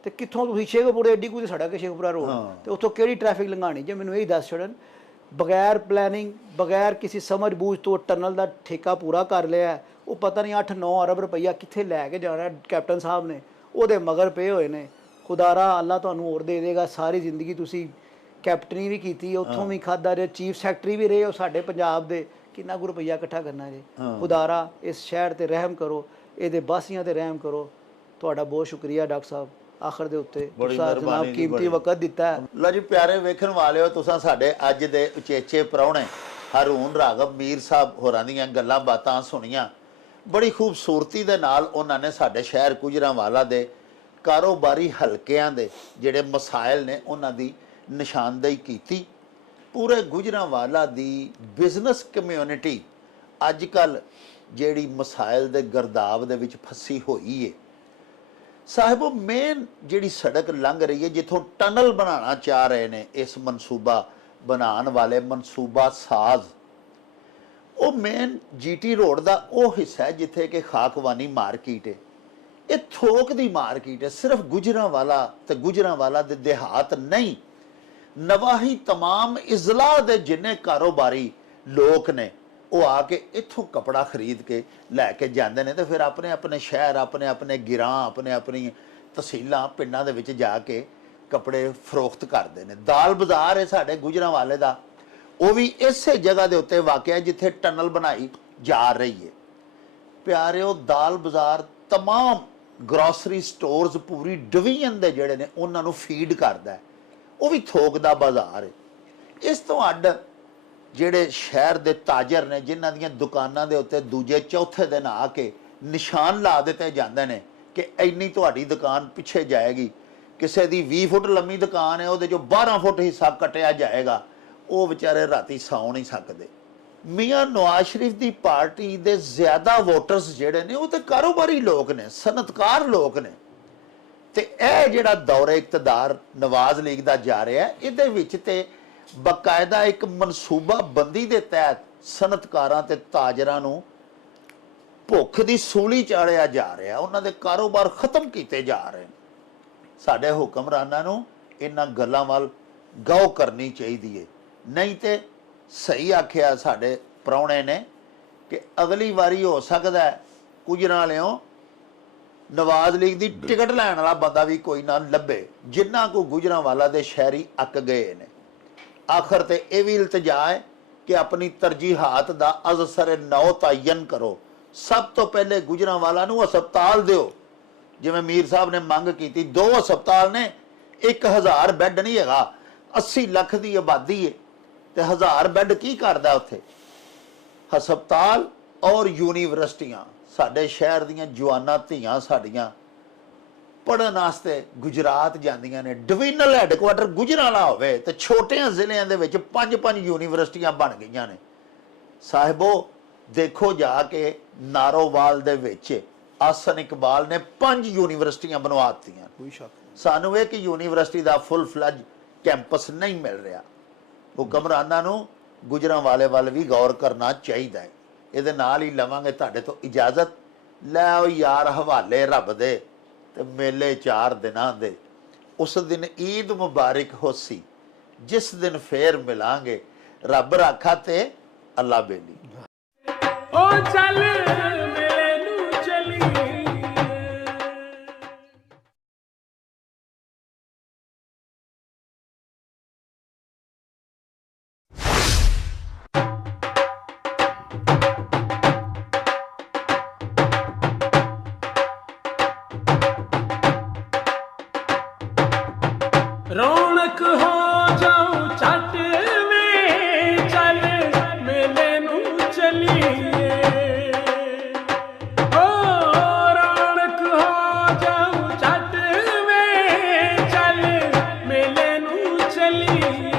ਤੇ ਕਿੱਥੋਂ ਤੁਸੀਂ ਸ਼ੇਖਪੁਰੇ ਐਡੀ ਕੋਈ ਸੜਕ ਹੈ ਸ਼ੇਖਪੁਰਾ ਰੋਡ, ਤੇ ਉੱਥੋਂ ਕਿਹੜੀ ਟ੍ਰੈਫਿਕ ਲੰਘਾਣੀ? ਜੇ ਮੈਨੂੰ ਇਹ ਦੱਸ ਛੱਡਣ, ਬਗੈਰ ਪਲੈਨਿੰਗ, ਬਗੈਰ ਕਿਸੇ ਸਮਝ ਬੂਝ ਤੋਂ ਟਨਲ ਦਾ ਠੇਕਾ ਪੂਰਾ ਕਰ ਲਿਆ। ਉਹ ਪਤਾ ਨਹੀਂ 8-9 ਅਰਬ ਰੁਪਈਆ ਕਿੱਥੇ ਲੈ ਕੇ ਜਾਣਾ ਕੈਪਟਨ ਸਾਹਿਬ ਨੇ, ਉਹਦੇ ਮਗਰ ਪਏ ਹੋਏ ਨੇ। ਖੁਦਾਰਾ ਅੱਲਾ ਤੁਹਾਨੂੰ ਹੋਰ ਦੇ ਦੇਗਾ। ਸਾਰੀ ਜ਼ਿੰਦਗੀ ਤੁਸੀਂ ਕੈਪਟਨੀ ਵੀ ਕੀਤੀ, ਉੱਥੋਂ ਵੀ ਖਾਧਾ ਜੇ, ਚੀਫ ਸੈਕਟਰੀ ਵੀ ਰਹੇ ਹੋ ਸਾਡੇ ਪੰਜਾਬ ਦੇ, ਕਿੰਨਾ ਕੁ ਰੁਪਈਆ ਇਕੱਠਾ ਕਰਨਾ ਜੇ। ਖੁਦਾਰਾ ਇਸ ਸ਼ਹਿਰ ਤੇ ਰਹਿਮ ਕਰੋ, ਇਹਦੇ ਵਾਸੀਆਂ ਤੇ ਰਹਿਮ ਕਰੋ। ਤੁਹਾਡਾ ਬਹੁਤ ਸ਼ੁਕਰੀਆ ਡਾਕਟਰ ਸਾਹਿਬ, ਆਖਰ ਦੇ ਉੱਤੇ ਜਨਾਬ ਕੀਮਤੀ ਵਕਤ ਦਿੱਤਾ ਹੈ। ਲਓ ਜੀ ਪਿਆਰੇ ਵੇਖਣ ਵਾਲਿਓ, ਤੁਸੀਂ ਸਾਡੇ ਅੱਜ ਦੇ ਉਚੇਚੇ ਪ੍ਰਾਹੁਣੇ ਹਾਰੂਨ ਰਾਗਬ ਮੀਰ ਸਾਹਿਬ ਹੋਰਾਂ ਦੀਆਂ ਗੱਲਾਂ ਬਾਤਾਂ ਸੁਣੀਆਂ। ਬੜੀ ਖੂਬਸੂਰਤੀ ਦੇ ਨਾਲ ਉਹਨਾਂ ਨੇ ਸਾਡੇ ਸ਼ਹਿਰ ਗੁਜਰਾਂਵਾਲਾ ਦੇ ਕਾਰੋਬਾਰੀ ਹਲਕਿਆਂ ਦੇ ਜਿਹੜੇ ਮਸਾਇਲ ਨੇ ਉਹਨਾਂ ਦੀ ਨਿਸ਼ਾਨਦੇਹੀ ਕੀਤੀ। ਪੂਰੇ ਗੁਜਰਾਂਵਾਲਾ ਦੀ ਬਿਜ਼ਨਸ ਕਮਿਊਨਿਟੀ ਅੱਜ ਕੱਲ੍ਹ ਜਿਹੜੀ ਮਸਾਇਲ ਦੇ ਗਰਦਾਵ ਦੇ ਵਿੱਚ ਫਸੀ ਹੋਈ ਹੈ। ਸਾਹਿਬੋ, ਮੇਨ ਜਿਹੜੀ ਸੜਕ ਲੰਘ ਰਹੀ ਹੈ, ਜਿੱਥੋਂ ਟਨਲ ਬਣਾਉਣਾ ਚਾਹ ਰਹੇ ਨੇ ਇਸ ਮਨਸੂਬਾ ਬਣਾਉਣ ਵਾਲੇ ਮਨਸੂਬਾ ਸਾਜ਼, ਉਹ ਮੇਨ GT ਰੋਡ ਦਾ ਉਹ ਹਿੱਸਾ ਹੈ ਜਿੱਥੇ ਕਿ ਖਾਕਵਾਨੀ ਮਾਰਕੀਟ ਹੈ। ਇਹ ਥੋਕ ਦੀ ਮਾਰਕੀਟ ਹੈ। ਸਿਰਫ ਗੁਜਰਾਂਵਾਲਾ ਤੇ ਗੁਜਰਾਂਵਾਲਾ ਦੇ ਦਿਹਾਤ ਨਹੀਂ, ਨਵਾਹੀ तमाम ਇਜ਼ਲਾ ਦੇ ਜਿੰਨੇ ਕਾਰੋਬਾਰੀ ਲੋਕ ਨੇ ਉਹ ਆ ਕੇ ਇੱਥੋਂ ਕਪੜਾ ਖਰੀਦ ਕੇ ਲੈ ਕੇ ਜਾਂਦੇ ਨੇ ਤੇ ਫਿਰ ਆਪਣੇ ਆਪਣੇ ਸ਼ਹਿਰ, ਆਪਣੇ ਆਪਣੇ ਗਿਰਾਂ, ਆਪਣੇ ਆਪਣੀ ਤਹਿਸੀਲਾਂ, ਪਿੰਡਾਂ ਦੇ ਵਿੱਚ ਜਾ ਕੇ ਕੱਪੜੇ ਫਰੋਖਤ ਕਰਦੇ ਨੇ। ਦਾਲ ਬਾਜ਼ਾਰ ਹੈ ਸਾਡੇ ਗੁਜਰਾਂਵਾਲੇ ਦਾ, ਉਹ ਵੀ ਇਸੇ ਜਗ੍ਹਾ ਦੇ ਉੱਤੇ ਵਾਕਿਆ ਜਿੱਥੇ ਟਨਲ ਬਣਾਈ ਜਾ ਰਹੀ ਹੈ। ਪਿਆਰਿਓ, ਦਾਲ ਬਾਜ਼ਾਰ तमाम ਗਰੋਸਰੀ ਸਟੋਰਸ ਪੂਰੀ ਡਿਵੀਜ਼ਨ ਦੇ ਜਿਹੜੇ ਨੇ ਉਹਨਾਂ ਨੂੰ ਫੀਡ ਕਰਦਾ ਹੈ। ਉਹ ਵੀ ਥੋਕ ਦਾ ਬਾਜ਼ਾਰ ਹੈ। ਇਸ ਤੋਂ ਅੱਡ ਜਿਹੜੇ ਸ਼ਹਿਰ ਦੇ ਤਾਜਰ ਨੇ, ਜਿਨ੍ਹਾਂ ਦੀਆਂ ਦੁਕਾਨਾਂ ਦੇ ਉੱਤੇ ਦੂਜੇ ਚੌਥੇ ਦਿਨ ਆ ਕੇ ਨਿਸ਼ਾਨ ਲਾ ਦਿੱਤੇ ਜਾਂਦੇ ਨੇ ਕਿ ਇੰਨੀ ਤੁਹਾਡੀ ਦੁਕਾਨ ਪਿੱਛੇ ਜਾਏਗੀ। ਕਿਸੇ ਦੀ 20 ਫੁੱਟ ਲੰਮੀ ਦੁਕਾਨ ਹੈ, ਉਹਦੇ ਚੋਂ 12 ਫੁੱਟ ਹਿੱਸਾ ਕੱਟਿਆ ਜਾਏਗਾ। ਉਹ ਵਿਚਾਰੇ ਰਾਤੀ ਸੌਂ ਨਹੀਂ ਸਕਦੇ। ਮੀਆਂ ਨਵਾਜ਼ ਸ਼ਰੀਫ ਦੀ ਪਾਰਟੀ ਦੇ ਜ਼ਿਆਦਾ ਵੋਟਰਸ ਜਿਹੜੇ ਨੇ ਉਹ ਤੇ ਕਾਰੋਬਾਰੀ ਲੋਕ ਨੇ, ਸਨਅਤਕਾਰ ਲੋਕ ਨੇ। ਤੇ ਇਹ ਜਿਹੜਾ ਦੌਰੇ ਇਕਤਦਾਰ ਨਵਾਜ਼ ਲੀਗ ਦਾ ਜਾ ਰਿਹਾ, ਇਹਦੇ ਵਿੱਚ ਤੇ ਬਕਾਇਦਾ ਇੱਕ ਮਨਸੂਬਾ ਬੰਦੀ ਦੇ ਤਹਿਤ ਸਨਅਤਕਾਰਾਂ ਤੇ ਤਾਜਰਾਂ ਨੂੰ ਭੁੱਖ ਦੀ ਸੂਲੀ ਚਾੜਿਆ ਜਾ ਰਿਹਾ, ਉਹਨਾਂ ਦੇ ਕਾਰੋਬਾਰ ਖਤਮ ਕੀਤੇ ਜਾ ਰਹੇ। ਸਾਡੇ ਹੁਕਮਰਾਨਾਂ ਨੂੰ ਇਹਨਾਂ ਗੱਲਾਂ ਵੱਲ ਗੌਰ ਕਰਨੀ ਚਾਹੀਦੀ ਹੈ। ਨਹੀਂ ਤੇ ਸਹੀ ਆਖਿਆ ਸਾਡੇ ਪ੍ਰਾਹੁਣੇ ਨੇ ਕਿ ਅਗਲੀ ਵਾਰੀ ਹੋ ਸਕਦਾ ਗੁਜਰਾਂ ਵਾਲਿਓ ਨਵਾਜ਼ ਲੀਗ ਦੀ ਟਿਕਟ ਲੈਣ ਵਾਲਾ ਬੰਦਾ ਵੀ ਕੋਈ ਨਾ ਲੱਭੇ। ਜਿੰਨਾ ਕੋ ਗੁਜਰਾਂਵਾਲਾ ਦੇ ਸ਼ਹਿਰੀ ਅੱਕ ਗਏ ਨੇ, ਆਖਰ ਤੇ ਇਹ ਵੀ ਇਲਤਜਾ ਹੈ ਕਿ ਆਪਣੀ ਤਰਜੀਹਾਤ ਦਾ ਅਜ਼ਸਰ ਨੌ ਤਾਇਨ ਕਰੋ। ਸਭ ਤੋਂ ਪਹਿਲੇ ਗੁਜਰਾਂਵਾਲਾ ਨੂੰ ਹਸਪਤਾਲ ਦਿਓ, ਜਿਵੇਂ ਮੀਰ ਸਾਹਿਬ ਨੇ ਮੰਗ ਕੀਤੀ। 2 ਹਸਪਤਾਲ ਨੇ, 1000 ਬੈੱਡ ਨਹੀਂ ਹੈਗਾ। 80 ਲੱਖ ਦੀ ਆਬਾਦੀ ਹੈ ਤੇ 1000 ਬੈੱਡ ਕੀ ਕਰਦਾ ਉੱਥੇ? ਹਸਪਤਾਲ ਔਰ ਯੂਨੀਵਰਸਿਟੀਆਂ। ਸਾਡੇ ਸ਼ਹਿਰ ਦੀਆਂ ਜਵਾਨਾਂ ਧੀਆਂ ਸਾਡੀਆਂ ਪੜ੍ਹਨ ਵਾਸਤੇ ਗੁਜਰਾਤ ਜਾਂਦੀਆਂ ਨੇ। ਡਿਵੀਜ਼ਨਲ ਹੈੱਡਕੁਆਟਰ ਗੁਜਰਾਂਵਾਲਾ ਹੋਵੇ ਤੇ ਛੋਟਿਆਂ ਜ਼ਿਲ੍ਹਿਆਂ ਦੇ ਵਿੱਚ 5-5 ਯੂਨੀਵਰਸਿਟੀਆਂ ਬਣ ਗਈਆਂ ਨੇ। ਸਾਹਿਬੋ, ਦੇਖੋ ਜਾ ਕੇ ਨਾਰੋਵਾਲ ਦੇ ਵਿੱਚ ਆਸਨ ਇਕਬਾਲ ਨੇ 5 ਯੂਨੀਵਰਸਿਟੀਆਂ ਬਣਵਾ ਦਿੱਤੀਆਂ। ਕੋਈ ਸ਼ੱਕ ਨਹੀਂ। ਸਾਨੂੰ ਇੱਕ ਯੂਨੀਵਰਸਿਟੀ ਦਾ ਫੁੱਲ ਫਲੱਜ ਕੈਂਪਸ ਨਹੀਂ ਮਿਲ ਰਿਹਾ। ਹੁਕਮਰਾਨਾਂ ਨੂੰ ਗੁਜਰਾਂਵਾਲੇ ਵੱਲ ਵੀ ਗੌਰ ਕਰਨਾ ਚਾਹੀਦਾ ਹੈ। ਇਹਦੇ ਨਾਲ ਹੀ ਲਵਾਂਗੇ ਤੁਹਾਡੇ ਤੋਂ ਇਜਾਜ਼ਤ। ਲੈ ਆਓ ਯਾਰ ਹਵਾਲੇ ਰੱਬ ਦੇ ਤੇ ਮੇਲੇ 4 ਦਿਨਾਂ ਦੇ। ਉਸ ਦਿਨ ਈਦ ਮੁਬਾਰਕ ਹੋਸੀ, ਜਿਸ ਦਿਨ ਫੇਰ ਮਿਲਾਂਗੇ। ਰੱਬ ਰਾਖਾ ਤੇ ਅੱਲਾ ਬੇਲੀ। ਓ ਚੱਲ ਮੇਲੇ ਨੂੰ ਚਲੀਏ। ਰੌਣਕ ਹੋ ਜਾਊ ਛੱਟ ਵੇ, ਚੱਲ ਮੇਲੇ ਨੂੰ ਚਲੀਏ। ਓ ਰੌਣਕ ਹੋ ਜਾਊ ਛੱਟ ਵੇ, ਚੱਲ ਮੇਲੇ ਨੂੰ ਚਲੀਏ।